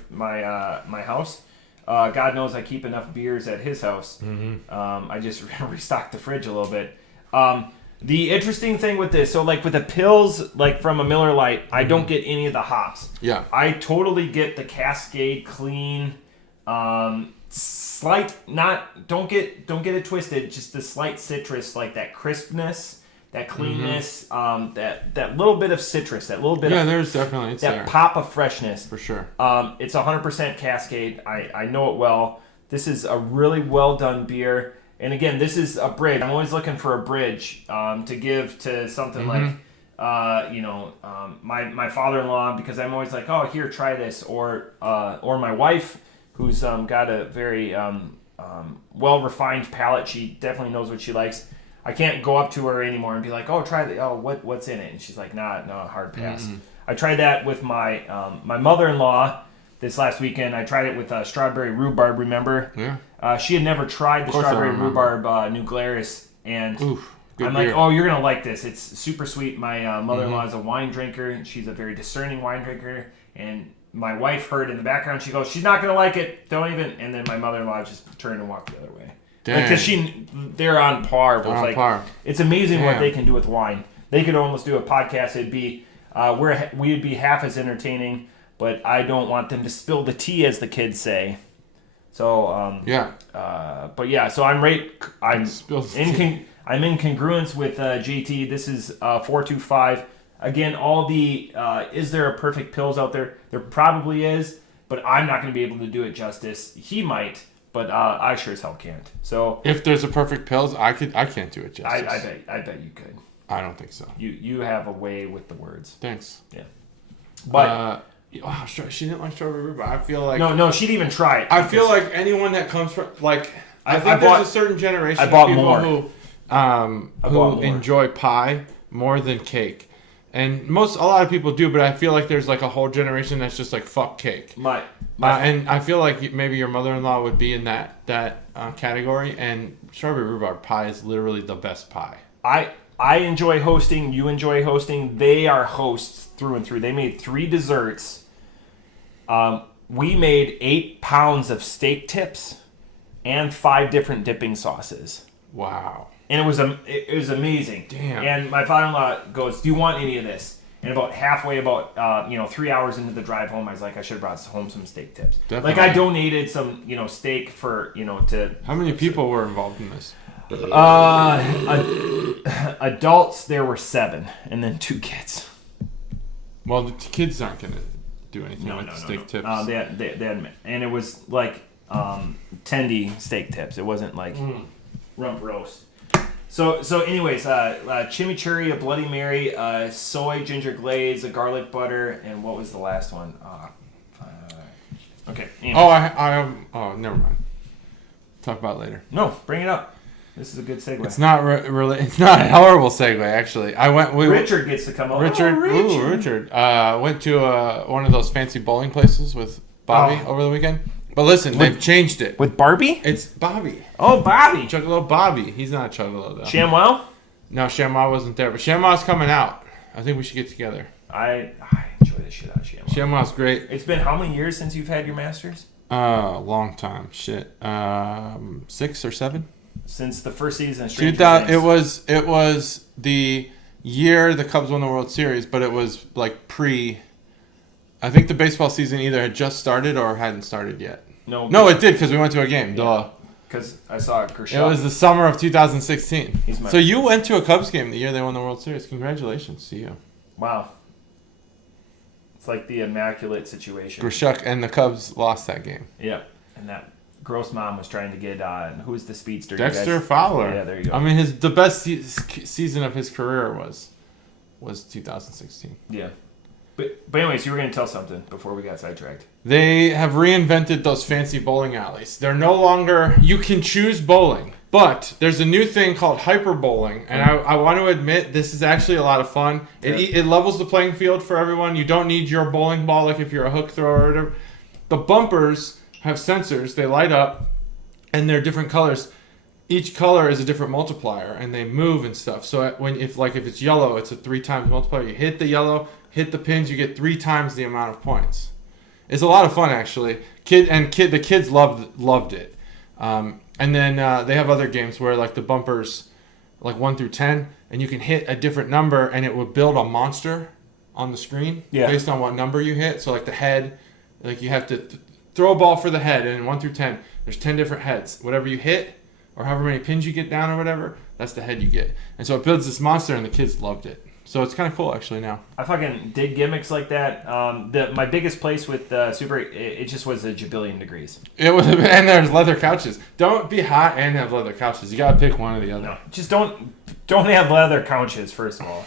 house. God knows I keep enough beers at his house. Mm-hmm. I just restocked the fridge a little bit. The interesting thing with this, so like with the pills, like from a Miller Lite, I don't get any of the hops. Yeah. I totally get the Cascade clean, slight, don't get it twisted, just the slight citrus, like that crispness, that cleanness, that little bit of citrus, that little bit of, there's definitely, it's that there. Pop of freshness. For sure. It's 100% Cascade. I know it well. This is a really well done beer. And again, this is a bridge. I'm always looking for a bridge to give to something like, my father-in-law, because I'm always like, oh, here, try this. Or my wife, who's got a very well-refined palate. She definitely knows what she likes. I can't go up to her anymore and be like, oh, try that. Oh, what's in it? And she's like, nah, no, hard pass. Mm-hmm. I tried that with my mother-in-law this last weekend. I tried it with strawberry rhubarb, remember? Yeah. She had never tried the strawberry rhubarb New Glarus, and I'm like, oh, you're going to like this. It's super sweet. My mother-in-law is a wine drinker. She's a very discerning wine drinker, and my wife heard in the background, she goes, she's not going to like it. Don't even. And then my mother-in-law just turned and walked the other way. Because they're on par. With, on par. It's amazing what they can do with wine. They could almost do a podcast. It'd be, we'd be half as entertaining, but I don't want them to spill the tea, as the kids say. So so I'm in congruence with JT. This is 4.25. Again, all the is there a perfect pills out there? There probably is, but I'm not going to be able to do it justice. He might, but I sure as hell can't. So if there's a perfect pills, I can't do it justice. I bet you could. I don't think so. You have a way with the words. Thanks. Yeah, but. She didn't like strawberry rhubarb. I feel like no, she didn't even try it. I feel like anyone that comes from I think there's a certain generation of people who enjoy pie more than cake, And a lot of people do, but I feel like there's like a whole generation that's just like fuck cake. And I feel like maybe your mother-in-law would be in that category. And strawberry rhubarb pie is literally the best pie. I enjoy hosting. You enjoy hosting. They are hosts through and through. They made 3 desserts. We made 8 pounds of steak tips and 5 different dipping sauces. Wow. And it was amazing. Damn. And my father-in-law goes, "Do you want any of this?" And about halfway, 3 hours into the drive home, I was like, I should have brought home some steak tips. Definitely. Like I donated some, steak for, to. How many people were involved in this? Adults, there were 7, and then 2 kids. Well, the kids aren't gonna do anything with steak tips. They had, and it was like tendy steak tips. It wasn't like rump roast. So anyways, chimichurri, a Bloody Mary, soy ginger glaze, a garlic butter, and what was the last one? Okay. Anyways. Oh, never mind. Talk about it later. No, bring it up. This is a good segue. It's not really. It's not a horrible segue, actually. Richard gets to come over. Richard. Went to one of those fancy bowling places with Bobby over the weekend. But listen, they've changed it. With Barbie? It's Bobby. Oh, Bobby. Chuggalo Bobby. He's not a Chuggalo, though. ShamWow? No, ShamWow wasn't there. But ShamWow's coming out. I think we should get together. I enjoy the shit out of ShamWow. ShamWow's great. It's been how many years since you've had your Masters? Long time. Shit. 6 or 7? Since the first season of Stranger Things. It was the year the Cubs won the World Series, but it was like I think the baseball season either had just started or hadn't started yet. No, it did because we went to a game. Duh. Because I saw Kershaw. It was the summer of 2016. So you went to a Cubs game the year they won the World Series. Congratulations to you. Wow. It's like the immaculate situation. Grishuk and the Cubs lost that game. Yeah, and that gross mom was trying to get who's the speedster? Dexter Fowler. Yeah, there you go. I mean, the best season of his career was 2016. Yeah. But anyways, you were going to tell something before we got sidetracked. They have reinvented those fancy bowling alleys. They're no longer... You can choose bowling, but there's a new thing called hyper bowling, and I want to admit this is actually a lot of fun. It levels the playing field for everyone. You don't need your bowling ball like if you're a hook thrower or whatever. The bumpers have sensors. They light up, and they're different colors. Each color is a different multiplier, and they move and stuff. So if it's yellow, it's a 3 times multiplier. You hit the yellow... hit the pins, you get 3 times the amount of points. It's a lot of fun, actually. The kids loved it. And then they have other games where like the bumpers, like 1 through 10, and you can hit a different number, and it will build a monster on the screen based on what number you hit. So like the head, like you have to throw a ball for the head, and 1 through 10, there's 10 different heads. Whatever you hit, or however many pins you get down or whatever, that's the head you get. And so it builds this monster, and the kids loved it. So it's kind of cool, actually, now. I fucking dig gimmicks like that. My biggest place with Super, it just was a jabillion degrees. It was, and there's leather couches. Don't be hot and have leather couches. You gotta pick one or the other. No, just don't have leather couches. First of all,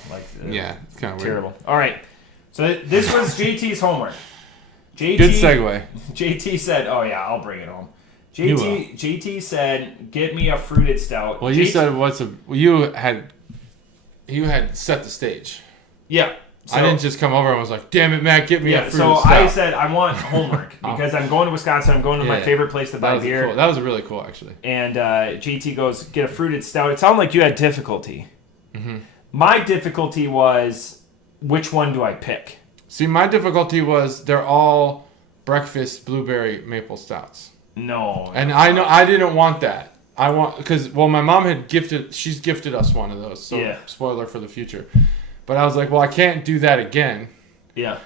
yeah, it's kind of terrible. Weird. All right, so this was JT's homework. Good segue. JT said, "Oh yeah, I'll bring it home." JT said, "Get me a fruited stout." Well, you said you had set the stage. Yeah. So, I didn't just come over and was like, damn it, Matt, get me a fruit So stout. I said, I want homework because I'm going to Wisconsin. I'm going to my favorite place to buy beer. Cool. That was really cool, actually. And JT goes, get a fruited stout. It sounded like you had difficulty. Mm-hmm. My difficulty was, which one do I pick? See, my difficulty was they're all breakfast blueberry maple stouts. No. And I didn't want that. My mom had she's gifted us one of those, so spoiler for the future. But I was like, well, I can't do that again. Yeah.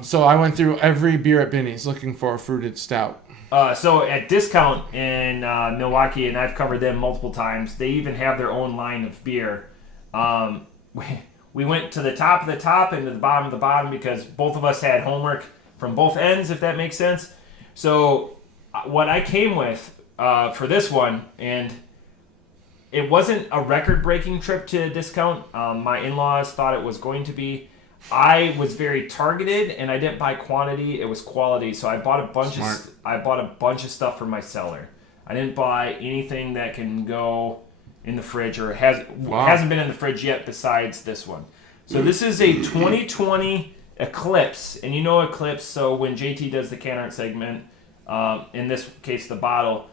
So I went through every beer at Binny's looking for a fruited stout. So at Discount in Milwaukee, and I've covered them multiple times, they even have their own line of beer. We went to the top of the top and to the bottom of the bottom because both of us had homework from both ends, if that makes sense. So what I came with for this one, and it wasn't a record-breaking trip to Discount. My in-laws thought it was going to be. I was very targeted, and I didn't buy quantity. It was quality. So I bought a bunch of stuff for my cellar. I didn't buy anything that can go in the fridge or hasn't been in the fridge yet besides this one. So this is a 2020 Eclipse, and you know Eclipse. So when JT does the can art segment, in this case the bottle,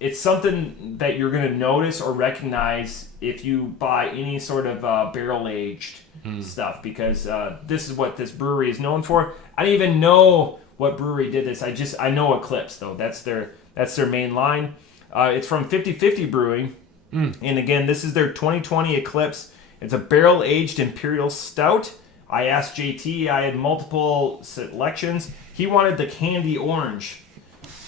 it's something that you're going to notice or recognize if you buy any sort of barrel aged stuff, because this is what this brewery is known for. I didn't even know what brewery did this. I know Eclipse though. That's their main line. It's from 50/50 Brewing, and again, this is their 2020 Eclipse. It's a barrel aged imperial stout. I asked JT. I had multiple selections. He wanted the candy orange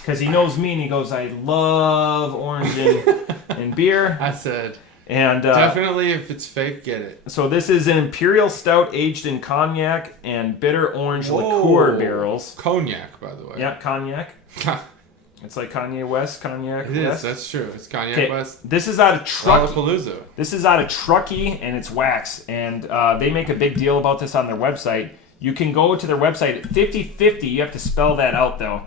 because he knows me, and he goes, "I love orange in beer." I said, and definitely, if it's fake, get it. So this is an imperial stout aged in cognac and bitter orange liqueur barrels. Cognac, by the way. Yeah, cognac. It's like Kanye West, cognac. It is. That's true. It's Kanye West. This is out of Lollapalooza. This is out of Truckee, and it's wax. And they make a big deal about this on their website. You can go to their website. 50/50. You have to spell that out though.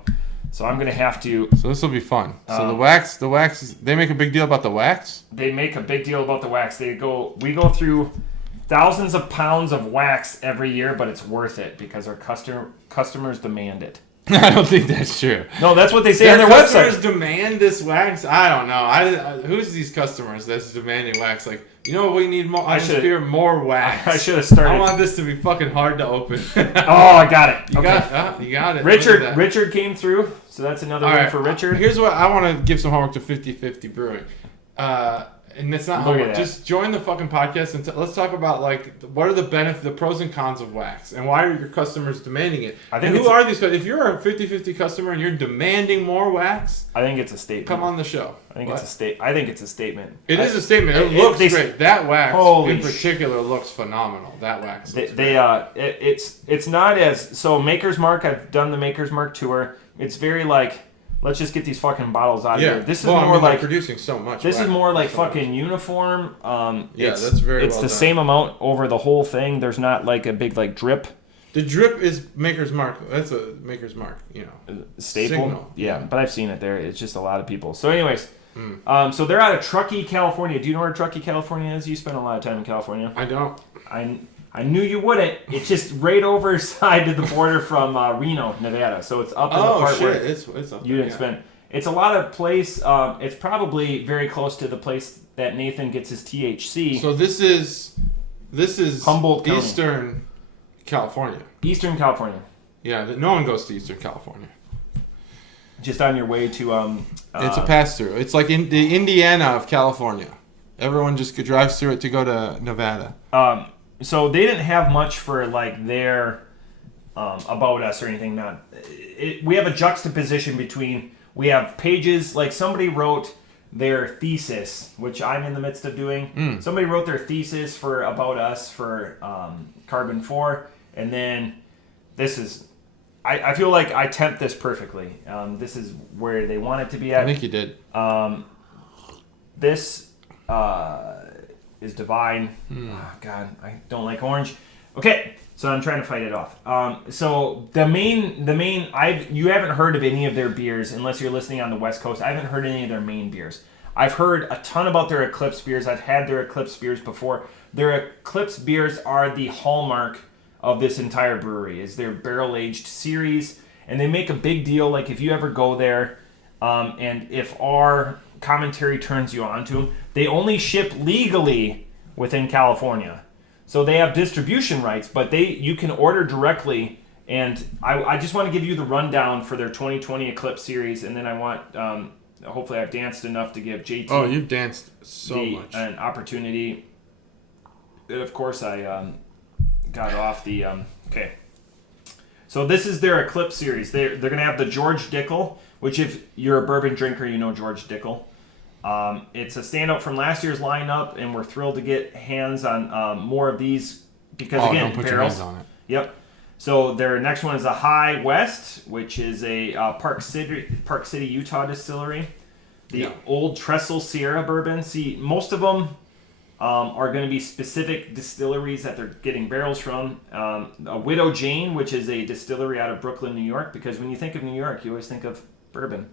So I'm gonna have to. So this will be fun. So the wax is. They make a big deal about the wax. They make a big deal about the wax. We go through thousands of pounds of wax every year, but it's worth it because our customers demand it. I don't think that's true. No, that's what they say on their website. Customers demand this wax? I don't know. Who's these customers that's demanding wax? Like, you know what we need more? I should hear more wax. I should have started. I want this to be fucking hard to open. Oh, I got it. You got it. Richard came through, so that's another one for Richard. Here's what I want to give some homework to 50/50 Brewing. And it's not homework. Just join the fucking podcast and let's talk about like what are the pros and cons of wax, and why are your customers demanding it? Who are these? If you're a 50/50 customer and you're demanding more wax, I think it's a statement. Come on the show. I think it's a statement. It is a statement. It looks great. That wax in particular looks phenomenal. That wax. It's not as so Maker's Mark. I've done the Maker's Mark tour. It's very like, let's just get these fucking bottles out of here. This is more like producing so much. This is more like fucking uniform. That's very. It's the same amount over the whole thing. There's not like a big like drip. The drip is Maker's Mark. That's a Maker's Mark. You know, staple. Signal. Yeah, but I've seen it there. It's just a lot of people. So, anyways, so they're out of Truckee, California. Do you know where Truckee, California is? You spent a lot of time in California. I don't. I knew you wouldn't. It's just right over side of the border from Reno, Nevada. So it's up in the part where it's up you didn't spend. It's a lot of place. It's probably very close to the place that Nathan gets his THC. So this is Humboldt County. Eastern California. Eastern California. Yeah, no one goes to Eastern California. Just on your way to it's a pass through. It's like in the Indiana of California. Everyone just drives through it to go to Nevada. So they didn't have much for like their about us or anything. We have a juxtaposition between. We have pages like somebody wrote their thesis, which I'm in the midst of doing. Somebody wrote their thesis for about us for Carbon 4, and then this is. I feel like I tempt this perfectly. This is where they want it to be at. I think you did. This is divine. Oh, God, I don't like orange. Okay, so I'm trying to fight it off. So the main, you haven't heard of any of their beers unless you're listening on the West Coast. I haven't heard any of their main beers. I've heard a ton about their Eclipse beers. I've had their Eclipse beers before. Their Eclipse beers are the hallmark of this entire brewery. Is their barrel-aged series, and they make a big deal. Like if you ever go there, and if our commentary turns you on to them, they only ship legally within California. So they have distribution rights, but you can order directly. And I just want to give you the rundown for their 2020 Eclipse series, and then I want, hopefully I've danced enough to give JT Oh, you've danced so much. An opportunity. And of course, I got off the... okay. So this is their Eclipse series. They're going to have the George Dickel, which if you're a bourbon drinker, you know George Dickel. It's a standout from last year's lineup, and we're thrilled to get hands on more of these because again, don't put barrels. Your hands on it. Yep. So their next one is a High West, which is a Park City, Utah distillery. The Old Trestle Sierra bourbon. See, most of them are going to be specific distilleries that they're getting barrels from. A Widow Jane, which is a distillery out of Brooklyn, New York, because when you think of New York, you always think of bourbon.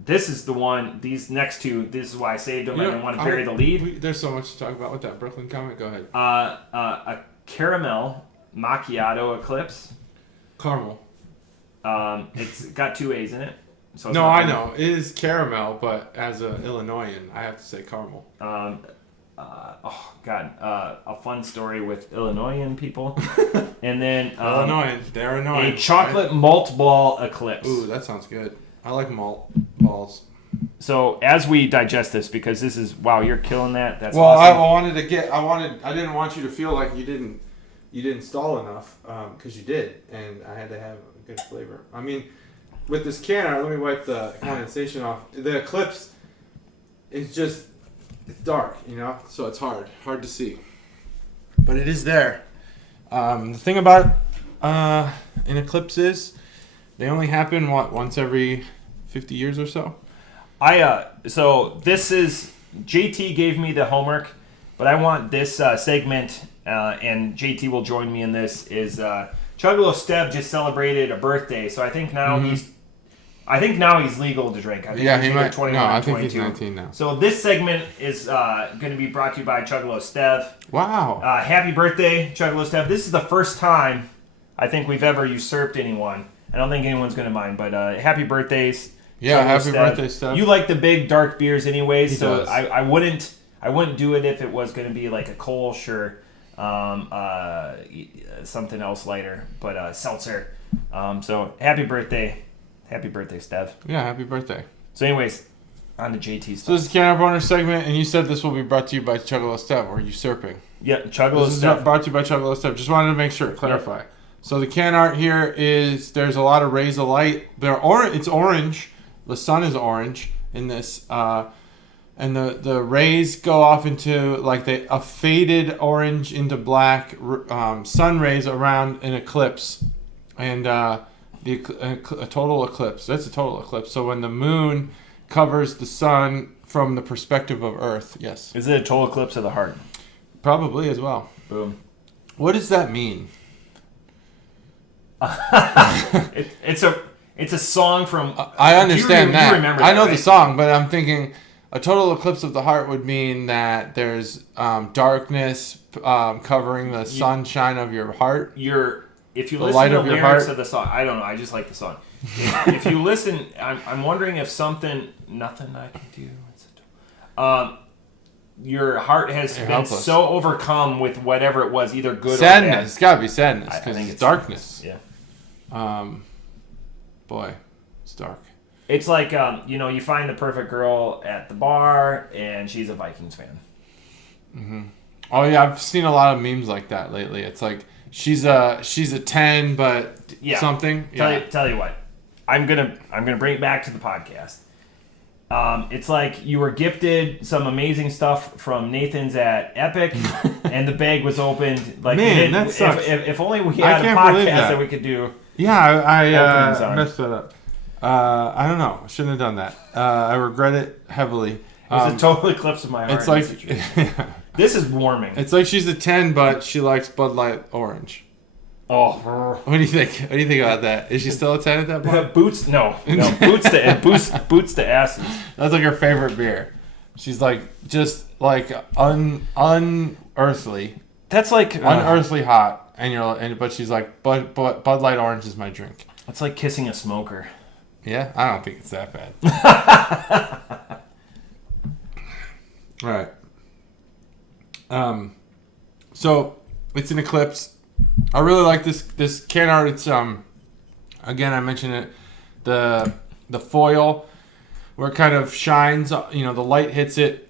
this is the one. These next two. This is why I saved them. I didn't want to bury the lead. There's so much to talk about with that Brooklyn comment. Go ahead. A caramel macchiato Eclipse. Caramel. It's got 2 A's in it. So no, I know it is caramel, but as an Illinoisan, I have to say caramel. A fun story with Illinoisan people, and then they're annoying. A chocolate malt ball Eclipse. Ooh, that sounds good. I like malt balls. So as we digest this, because this is you're killing that. That's well, awesome. I didn't want you to feel like you didn't stall enough, because you did, and I had to have a good flavor. I mean, with this can art, let me wipe the condensation off. The Eclipse is just. It's dark, so it's hard to see. But it is there. The thing about an eclipse is they only happen, once every 50 years or so? So this is, JT gave me the homework, but I want this segment, and JT will join me in this, is Chuggalos Steb just celebrated a birthday, so I think now he's legal to drink. I think he might. 21 no, I or think 22. he's 19 now. So this segment is going to be brought to you by Chuggalos Stev. Wow. Happy birthday, Chuggalos Stev. This is the first time I think we've ever usurped anyone. I don't think anyone's going to mind, but happy birthdays. Yeah, Chuggalos happy Stev. birthday, Stev. You like the big dark beers anyways, He so does. I wouldn't do it if it was going to be like a Kolsch or something else lighter, but seltzer. So happy birthday. Happy birthday, Stev. Yeah, happy birthday. So anyways, on to JT stuff. So this is the Can Art Bonus segment, and you said this will be brought to you by Chuggalos Stev, or usurping. Yeah, Chuggalos This is Stev. brought to you by Chuggalos Stev. Just wanted to make sure, clarify. Yep. So the can art here is, there's a lot of rays of light. It's orange. The sun is orange in this. And the rays go off into a faded orange into black sun rays around an eclipse. And a total eclipse. That's a total eclipse. So when the moon covers the sun from the perspective of Earth, yes. Is it a total eclipse of the heart? Probably as well. Boom. What does that mean? It's a song from. I understand that. You remember that, I know right? the song, but I'm thinking a total eclipse of the heart would mean that there's darkness covering the sunshine of your heart. If you listen to the lyrics of the song, I don't know. I just like the song. If you listen, I'm wondering if nothing I can do. Your heart has been helpless. so overcome with whatever it was, either good or sadness. bad. It's gotta be sadness I because think it's darkness. Yeah. Boy, it's dark. It's like you find the perfect girl at the bar, and she's a Vikings fan. Mm-hmm. Oh yeah, I've seen a lot of memes like that lately. It's like she's a 10, but something. Tell you what, I'm gonna bring it back to the podcast. It's like you were gifted some amazing stuff from Nathan's at Epic, and the bag was opened. Like, man, that sucks. If only we had a podcast that we could do. Yeah, I messed that up. I don't know. I shouldn't have done that. I regret it heavily. It was a total eclipse of my heart. It's like this is warming. It's like she's a 10, but she likes Bud Light Orange. Oh, what do you think? What do you think about that? Is she still a 10 at that point? Boots to asses. That's like her favorite beer. She's like just like unearthly. That's like unearthly hot, but she's like Bud Light Orange is my drink. It's like kissing a smoker. Yeah, I don't think it's that bad. All right. So it's an eclipse. I really like this can art. It's again, I mentioned it, the foil where it kind of shines. The light hits it,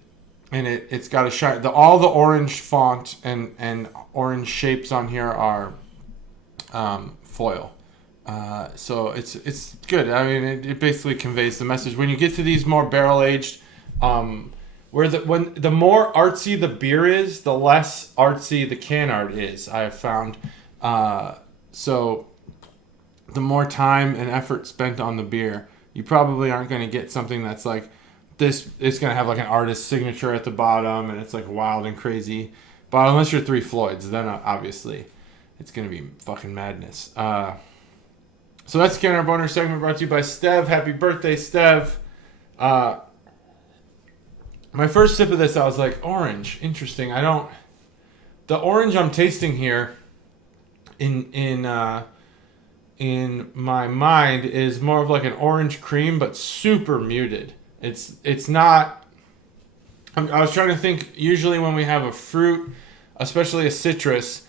and it's got a shine. All the orange font and orange shapes on here are foil. So it's good. I mean, it basically conveys the message. When you get to these more barrel aged, when the more artsy the beer is, the less artsy the can art is, I have found. So the more time and effort spent on the beer, you probably aren't going to get something that's like this. It's going to have like an artist's signature at the bottom, and it's like wild and crazy. But unless you're Three Floyds, then obviously it's going to be fucking madness. So that's the Can Art Boner segment brought to you by Stev. Happy birthday, Stev. My first sip of this, I was like, orange, interesting. The orange I'm tasting here, in my mind, is more of like an orange cream, but super muted. It's not. I was trying to think. Usually, when we have a fruit, especially a citrus,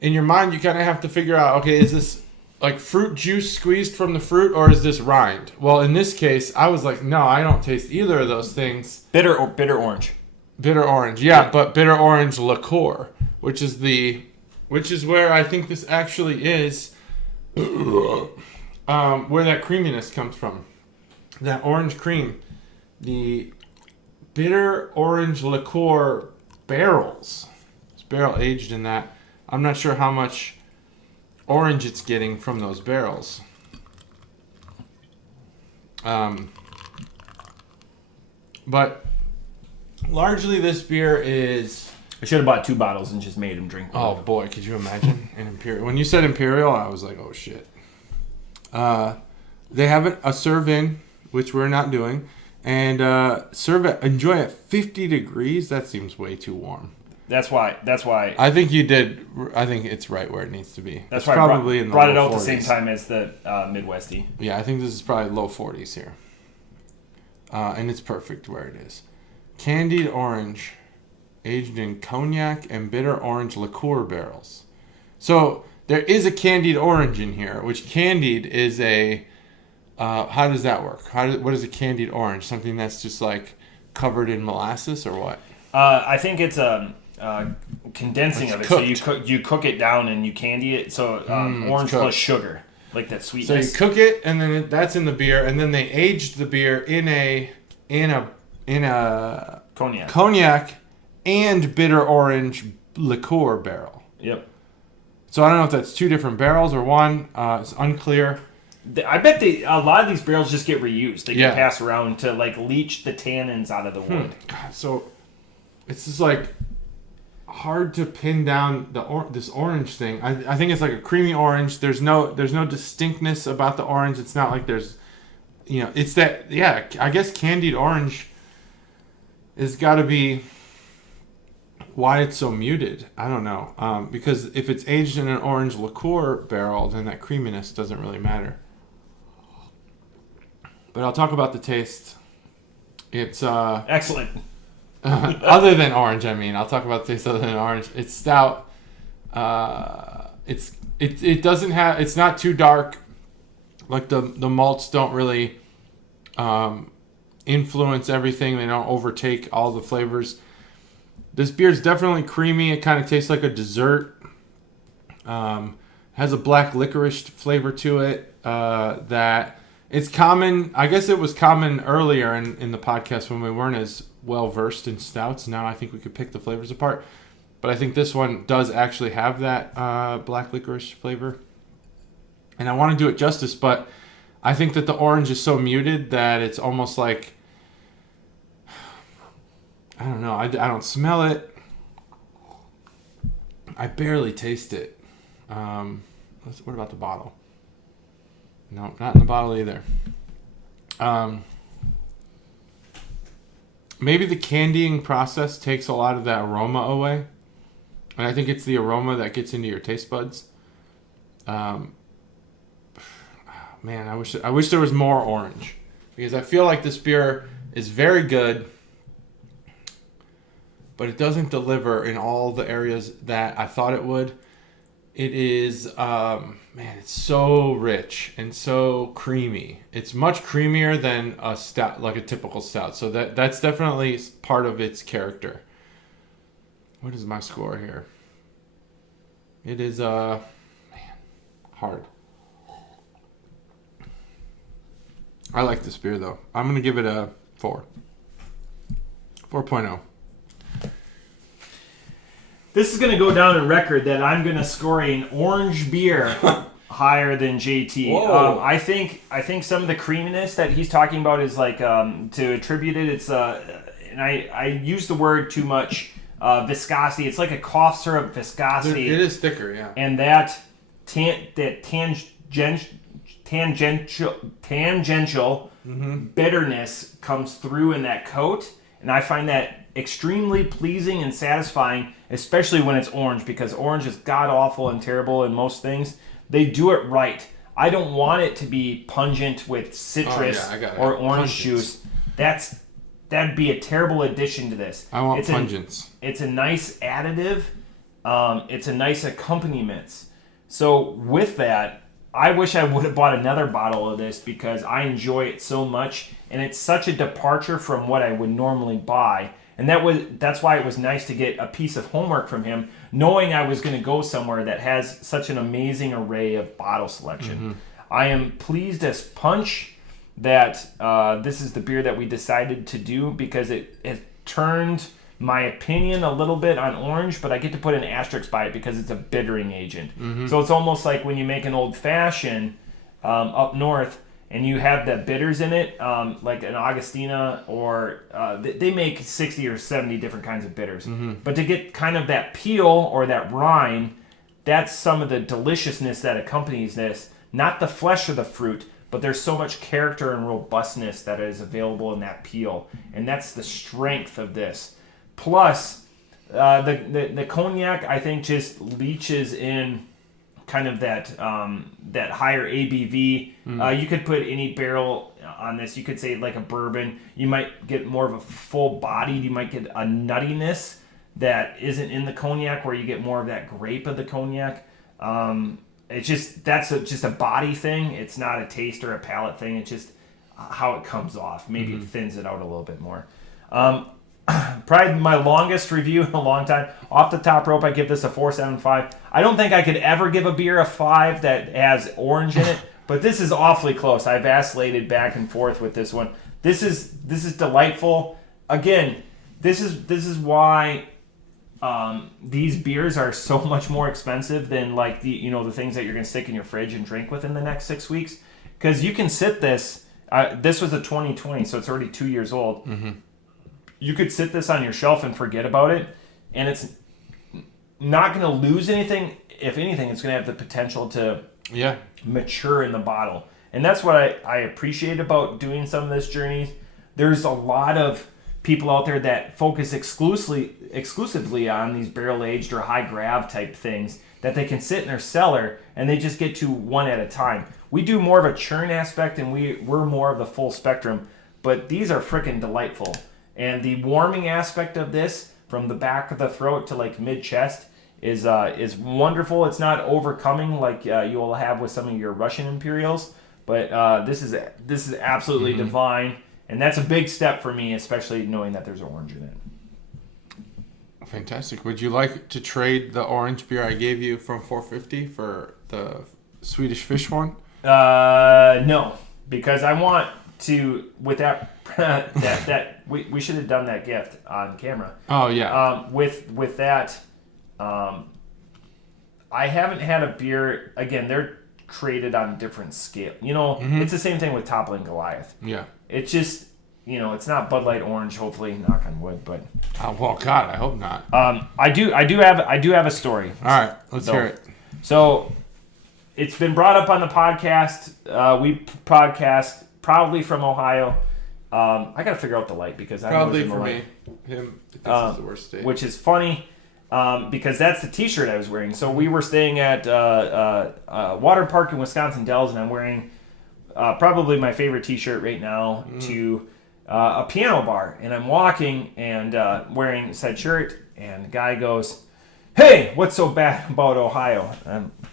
in your mind, you kind of have to figure out, okay, is this like fruit juice squeezed from the fruit, or is this rind? Well, in this case, I was like, no, I don't taste either of those things. Bitter orange. Bitter orange, yeah, but bitter orange liqueur, which is where I think this actually is, where that creaminess comes from. That orange cream, the bitter orange liqueur barrels. It's barrel aged in that. I'm not sure how much orange it's getting from those barrels. But largely this beer is... I should have bought 2 bottles and just made him drink one. Oh boy, could you imagine an Imperial? When you said Imperial, I was like, oh shit. They have a serve-in, which we're not doing, and enjoy at 50 degrees. That seems way too warm. That's why. I think you did. I think it's right where it needs to be. That's why I brought it out at the same time as the Midwesty. Yeah, I think this is probably low 40s here. And it's perfect where it is. Candied orange, aged in cognac and bitter orange liqueur barrels. So there is a candied orange in here, which candied is a... how does that work? What is a candied orange? Something that's just like covered in molasses or what? I think it's condensing of it. Cooked. So you cook it down and you candy it. So orange plus sugar, like that sweetness. So you cook it and then that's in the beer, and then they aged the beer in a cognac and bitter orange liqueur barrel. Yep. So I don't know if that's 2 different barrels or one. It's unclear. I bet a lot of these barrels just get reused. They get passed around to like leach the tannins out of the wood. God, so it's just like hard to pin down this orange thing. I think it's like a creamy orange. There's no distinctness about the orange. It's not like there's, it's that, I guess candied orange has got to be why it's so muted. I don't know. Because if it's aged in an orange liqueur barrel, then that creaminess doesn't really matter. But I'll talk about the taste. It's excellent. Other than orange, I'll talk about the taste other than orange. It's stout. It doesn't have. It's not too dark. Like the malts don't really influence everything. They don't overtake all the flavors. This beer is definitely creamy. It kind of tastes like a dessert. Has a black licorice flavor to it. That it's common. I guess it was common earlier in the podcast when we weren't as well versed in stouts. Now I think we could pick the flavors apart. But I think this one does actually have that black licorice flavor. And I want to do it justice, but I think that the orange is so muted that it's almost like, I don't know. I don't smell it. I barely taste it. What about the bottle? No, not in the bottle either. Maybe the candying process takes a lot of that aroma away. And I think it's the aroma that gets into your taste buds. Man, I wish there was more orange. Because I feel like this beer is very good, but it doesn't deliver in all the areas that I thought it would. It is, it's so rich and so creamy. It's much creamier than a stout, like a typical stout. So that's definitely part of its character. What is my score here? It is, hard. I like this beer, though. I'm going to give it a 4. 4.0. This is going to go down in record that I'm going to score an orange beer higher than JT. I think some of the creaminess that he's talking about is like to attribute it. It's and I use the word too much. Viscosity. It's like a cough syrup viscosity. It is thicker, yeah. And that tangential bitterness comes through in that coat, and I find that extremely pleasing and satisfying, especially when it's orange, because orange is god-awful and terrible in most things. They do it right. I don't want it to be pungent with citrus or orange juice. That'd be a terrible addition to this. I want pungence. It's a nice additive. It's a nice accompaniment. So with that, I wish I would have bought another bottle of this because I enjoy it so much, and it's such a departure from what I would normally buy. And that's why it was nice to get a piece of homework from him, knowing I was going to go somewhere that has such an amazing array of bottle selection. I am pleased as punch that this is the beer that we decided to do because it turned my opinion a little bit on orange, but I get to put an asterisk by it because it's a bittering agent. So it's almost like when you make an old fashioned up north, and you have the bitters in it, like an Augustina, or they make 60 or 70 different kinds of bitters. But to get kind of that peel or that rind, that's some of the deliciousness that accompanies this. Not the flesh of the fruit, but there's so much character and robustness that is available in that peel. And that's the strength of this. Plus, the cognac, I think, just leaches in kind of that higher ABV. You could put any barrel on this. You could say like a bourbon. You might get more of a full bodied. You might get a nuttiness that isn't in the cognac, where you get more of that grape of the cognac. It's just just a body thing. It's not a taste or a palate thing. It's just how it comes off. Maybe it thins it out a little bit more. Probably my longest review in a long time. Off the top rope, I give this a 4.75. I don't think I could ever give a beer a 5 that has orange in it, but this is awfully close. I vacillated back and forth with this one. This is delightful. Again, this is why these beers are so much more expensive than like the things that you're gonna stick in your fridge and drink within the next 6 weeks, because you can sit this. This was a 2020, so it's already 2 years old. You could sit this on your shelf and forget about it, and it's not going to lose anything. If anything, it's going to have the potential to mature in the bottle. And that's what I appreciate about doing some of this journey. There's a lot of people out there that focus exclusively on these barrel-aged or high-grav type things that they can sit in their cellar, and they just get to one at a time. We do more of a churn aspect, and we're more of the full spectrum, but these are freaking delightful. And the warming aspect of this, from the back of the throat to like mid-chest, is wonderful. It's not overcoming like you'll have with some of your Russian Imperials, but this is absolutely divine, and that's a big step for me, especially knowing that there's orange in it. Fantastic. Would you like to trade the orange beer I gave you from 450 for the Swedish Fish one? No, because I want to, with that we should have done that gift on camera. Oh yeah. With that, I haven't had a beer. Again, they're created on different scale. It's the same thing with Toppling Goliath. Yeah. It's just it's not Bud Light Orange. Hopefully, knock on wood. But well, God, I hope not. I do have a story. All right, let's hear it. So, it's been brought up on the podcast. We podcast proudly from Ohio. I got to figure out the light because I probably for me, him. This is the worst state. Which is funny because that's the T-shirt I was wearing. So we were staying at Water Park in Wisconsin Dells, and I'm wearing probably my favorite T-shirt right now to a piano bar, and I'm walking and wearing said shirt, and the guy goes, "Hey, what's so bad about Ohio?"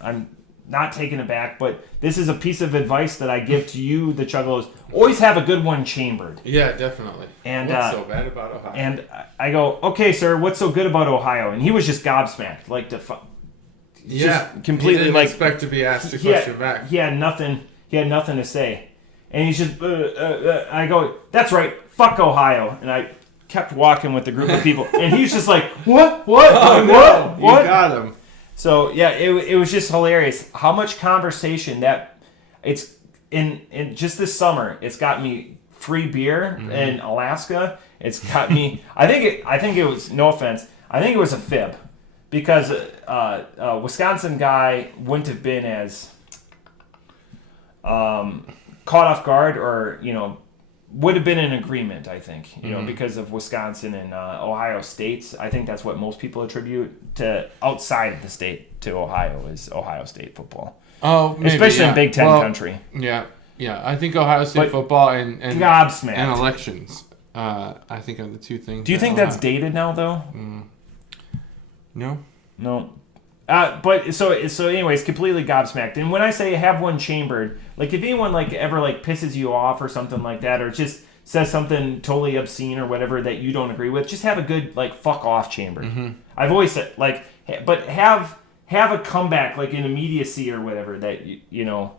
I'm not taken aback, but this is a piece of advice that I give to you, the Chuggalos. Always have a good one chambered. Yeah, definitely. And what's so bad about Ohio? And I go, "Okay, sir, what's so good about Ohio?" And he was just gobsmacked, like just completely he didn't like expect to be asked a question back. He had nothing to say, and he's just. I go, "That's right, fuck Ohio," and I kept walking with the group of people, and he's just like, "What? Oh, no. What? You got him." So yeah, it was just hilarious how much conversation that it's in just this summer. It's got me free beer in Alaska. It's got me. I think it was, no offense, I think it was a fib, because a Wisconsin guy wouldn't have been as caught off guard or, would have been an agreement, I think, because of Wisconsin and Ohio states. I think that's what most people attribute to outside of the state to Ohio is Ohio State football. Oh, maybe, especially in Big Ten country. Yeah. I think Ohio State football and gobsmacked. And elections, I think are the two things. Do you think that's dated now, though? No. But so anyways, completely gobsmacked. And when I say have one chambered, like if anyone like ever like pisses you off or something like that, or just says something totally obscene or whatever that you don't agree with, just have a good like fuck off chamber. Mm-hmm. I've always said like, but have a comeback like in immediacy or whatever that you know.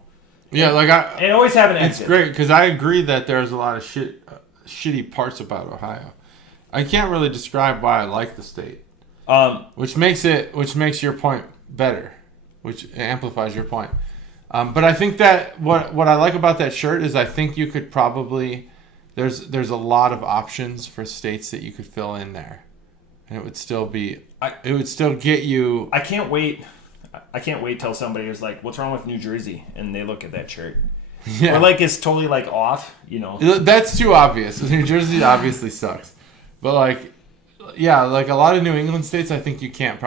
Yeah, and always have an exit. It's great because I agree that there's a lot of shitty parts about Ohio. I can't really describe why I like the state. Which makes your point better, which amplifies your point. But I think that what I like about that shirt is I think you could probably there's a lot of options for states that you could fill in there, and it would still get you. I can't wait till somebody is like, "What's wrong with New Jersey?" and they look at that shirt. Yeah. Or like it's totally like off, That's too obvious. New Jersey obviously sucks, but like. Yeah, like a lot of New England states, I think you can't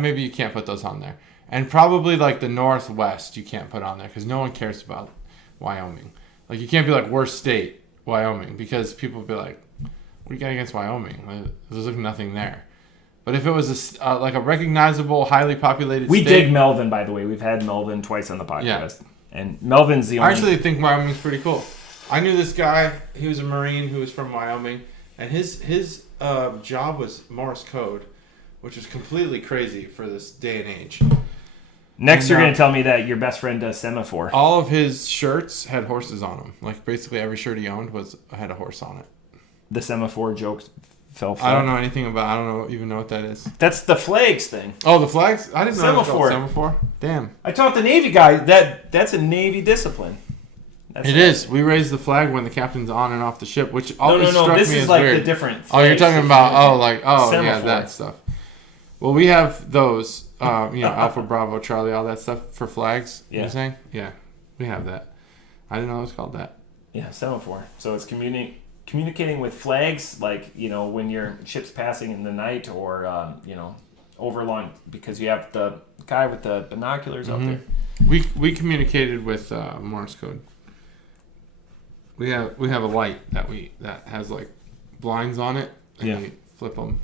maybe you can't put those on there. And probably like the Northwest you can't put on there because no one cares about Wyoming. Like you can't be like worst state, Wyoming, because people will be like, what do you got against Wyoming? There's like nothing there. But if it was like a recognizable, highly populated state. We dig Melvin, by the way. We've had Melvin twice on the podcast. Yeah. And Melvin's the only... I actually think Wyoming's pretty cool. I knew this guy. He was a Marine who was from Wyoming. And his job was Morse code, which is completely crazy for this day and age. Next, you're going to tell me that your best friend does semaphore. All of his shirts had horses on them. Like, basically every shirt he owned had a horse on it. The semaphore joke fell flat. I don't know anything about I don't even know what that is. That's the flags thing. Oh, the flags? I didn't know semaphore. Semaphore. Damn. I taught the Navy guy that's a Navy discipline. It is. We raise the flag when the captain's on and off the ship, which always struck me as weird. This is like the different flags. Oh, you're talking about, yeah, that stuff. Well, we have those, Alpha, Bravo, Charlie, all that stuff for flags, you're saying? Yeah, we have that. I didn't know it was called that. Yeah, semaphore. So it's communicating with flags, like, when your ship's passing in the night or, over long, because you have the guy with the binoculars out there. We communicated with Morse code. We have a light that has like blinds on it, and we flip them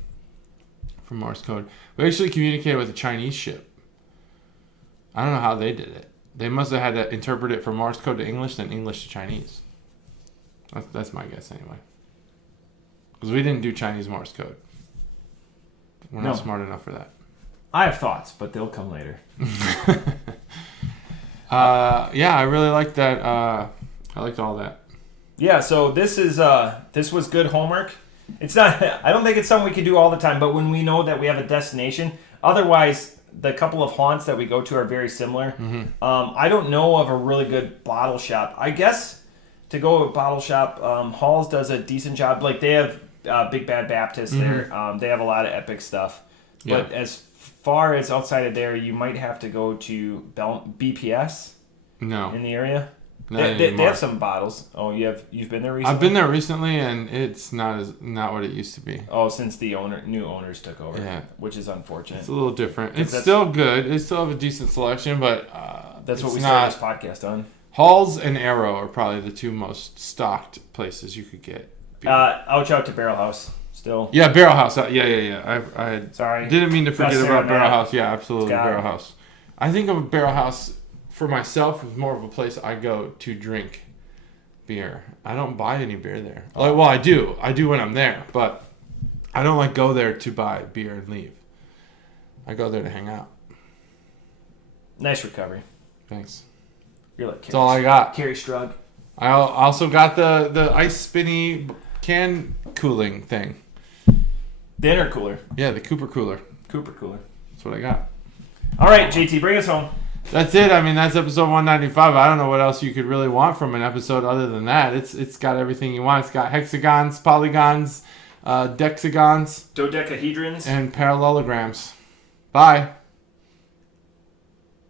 from Morse code. We actually communicated with a Chinese ship. I don't know how they did it. They must have had to interpret it from Morse code to English, then English to Chinese. That's my guess anyway. Because we didn't do Chinese Morse code. We're not smart enough for that. I have thoughts, but they'll come later. I really liked that. I liked all that. Yeah, so this was good homework. It's not. I don't think it's something we can do all the time, but when we know that we have a destination, otherwise the couple of haunts that we go to are very similar. Mm-hmm. I don't know of a really good bottle shop. I guess to go with bottle shop, Halls does a decent job. Like they have Big Bad Baptist there. They have a lot of epic stuff. Yeah. But as far as outside of there, you might have to go to BPS. No. In the area. They have some bottles. Oh, you've been there recently? I've been there recently, and it's not what it used to be. Oh, since the new owners took over. Yeah, which is unfortunate. It's a little different. It's still good. It still have a decent selection, but that's what we started this podcast on. Halls and Arrow are probably the two most stocked places you could get beer. Ouch out to Barrel House still. Yeah, Barrel House. Yeah. I didn't mean to forget about Barrel House. Yeah, absolutely, Barrel House. I think of Barrel House. For myself, it's more of a place I go to drink beer. I don't buy any beer there. Well, I do. I do when I'm there, but I don't go there to buy beer and leave. I go there to hang out. Nice recovery. Thanks. You're like that's all I got. Carrie Strug. I also got the ice spinny can cooling thing. The intercooler. Yeah, the Cooper cooler. That's what I got. All right, JT, bring us home. That's it. I mean, that's episode 195. I don't know what else you could really want from an episode other than that. It's got everything you want. It's got hexagons, polygons, dexagons, dodecahedrons, and parallelograms. Bye.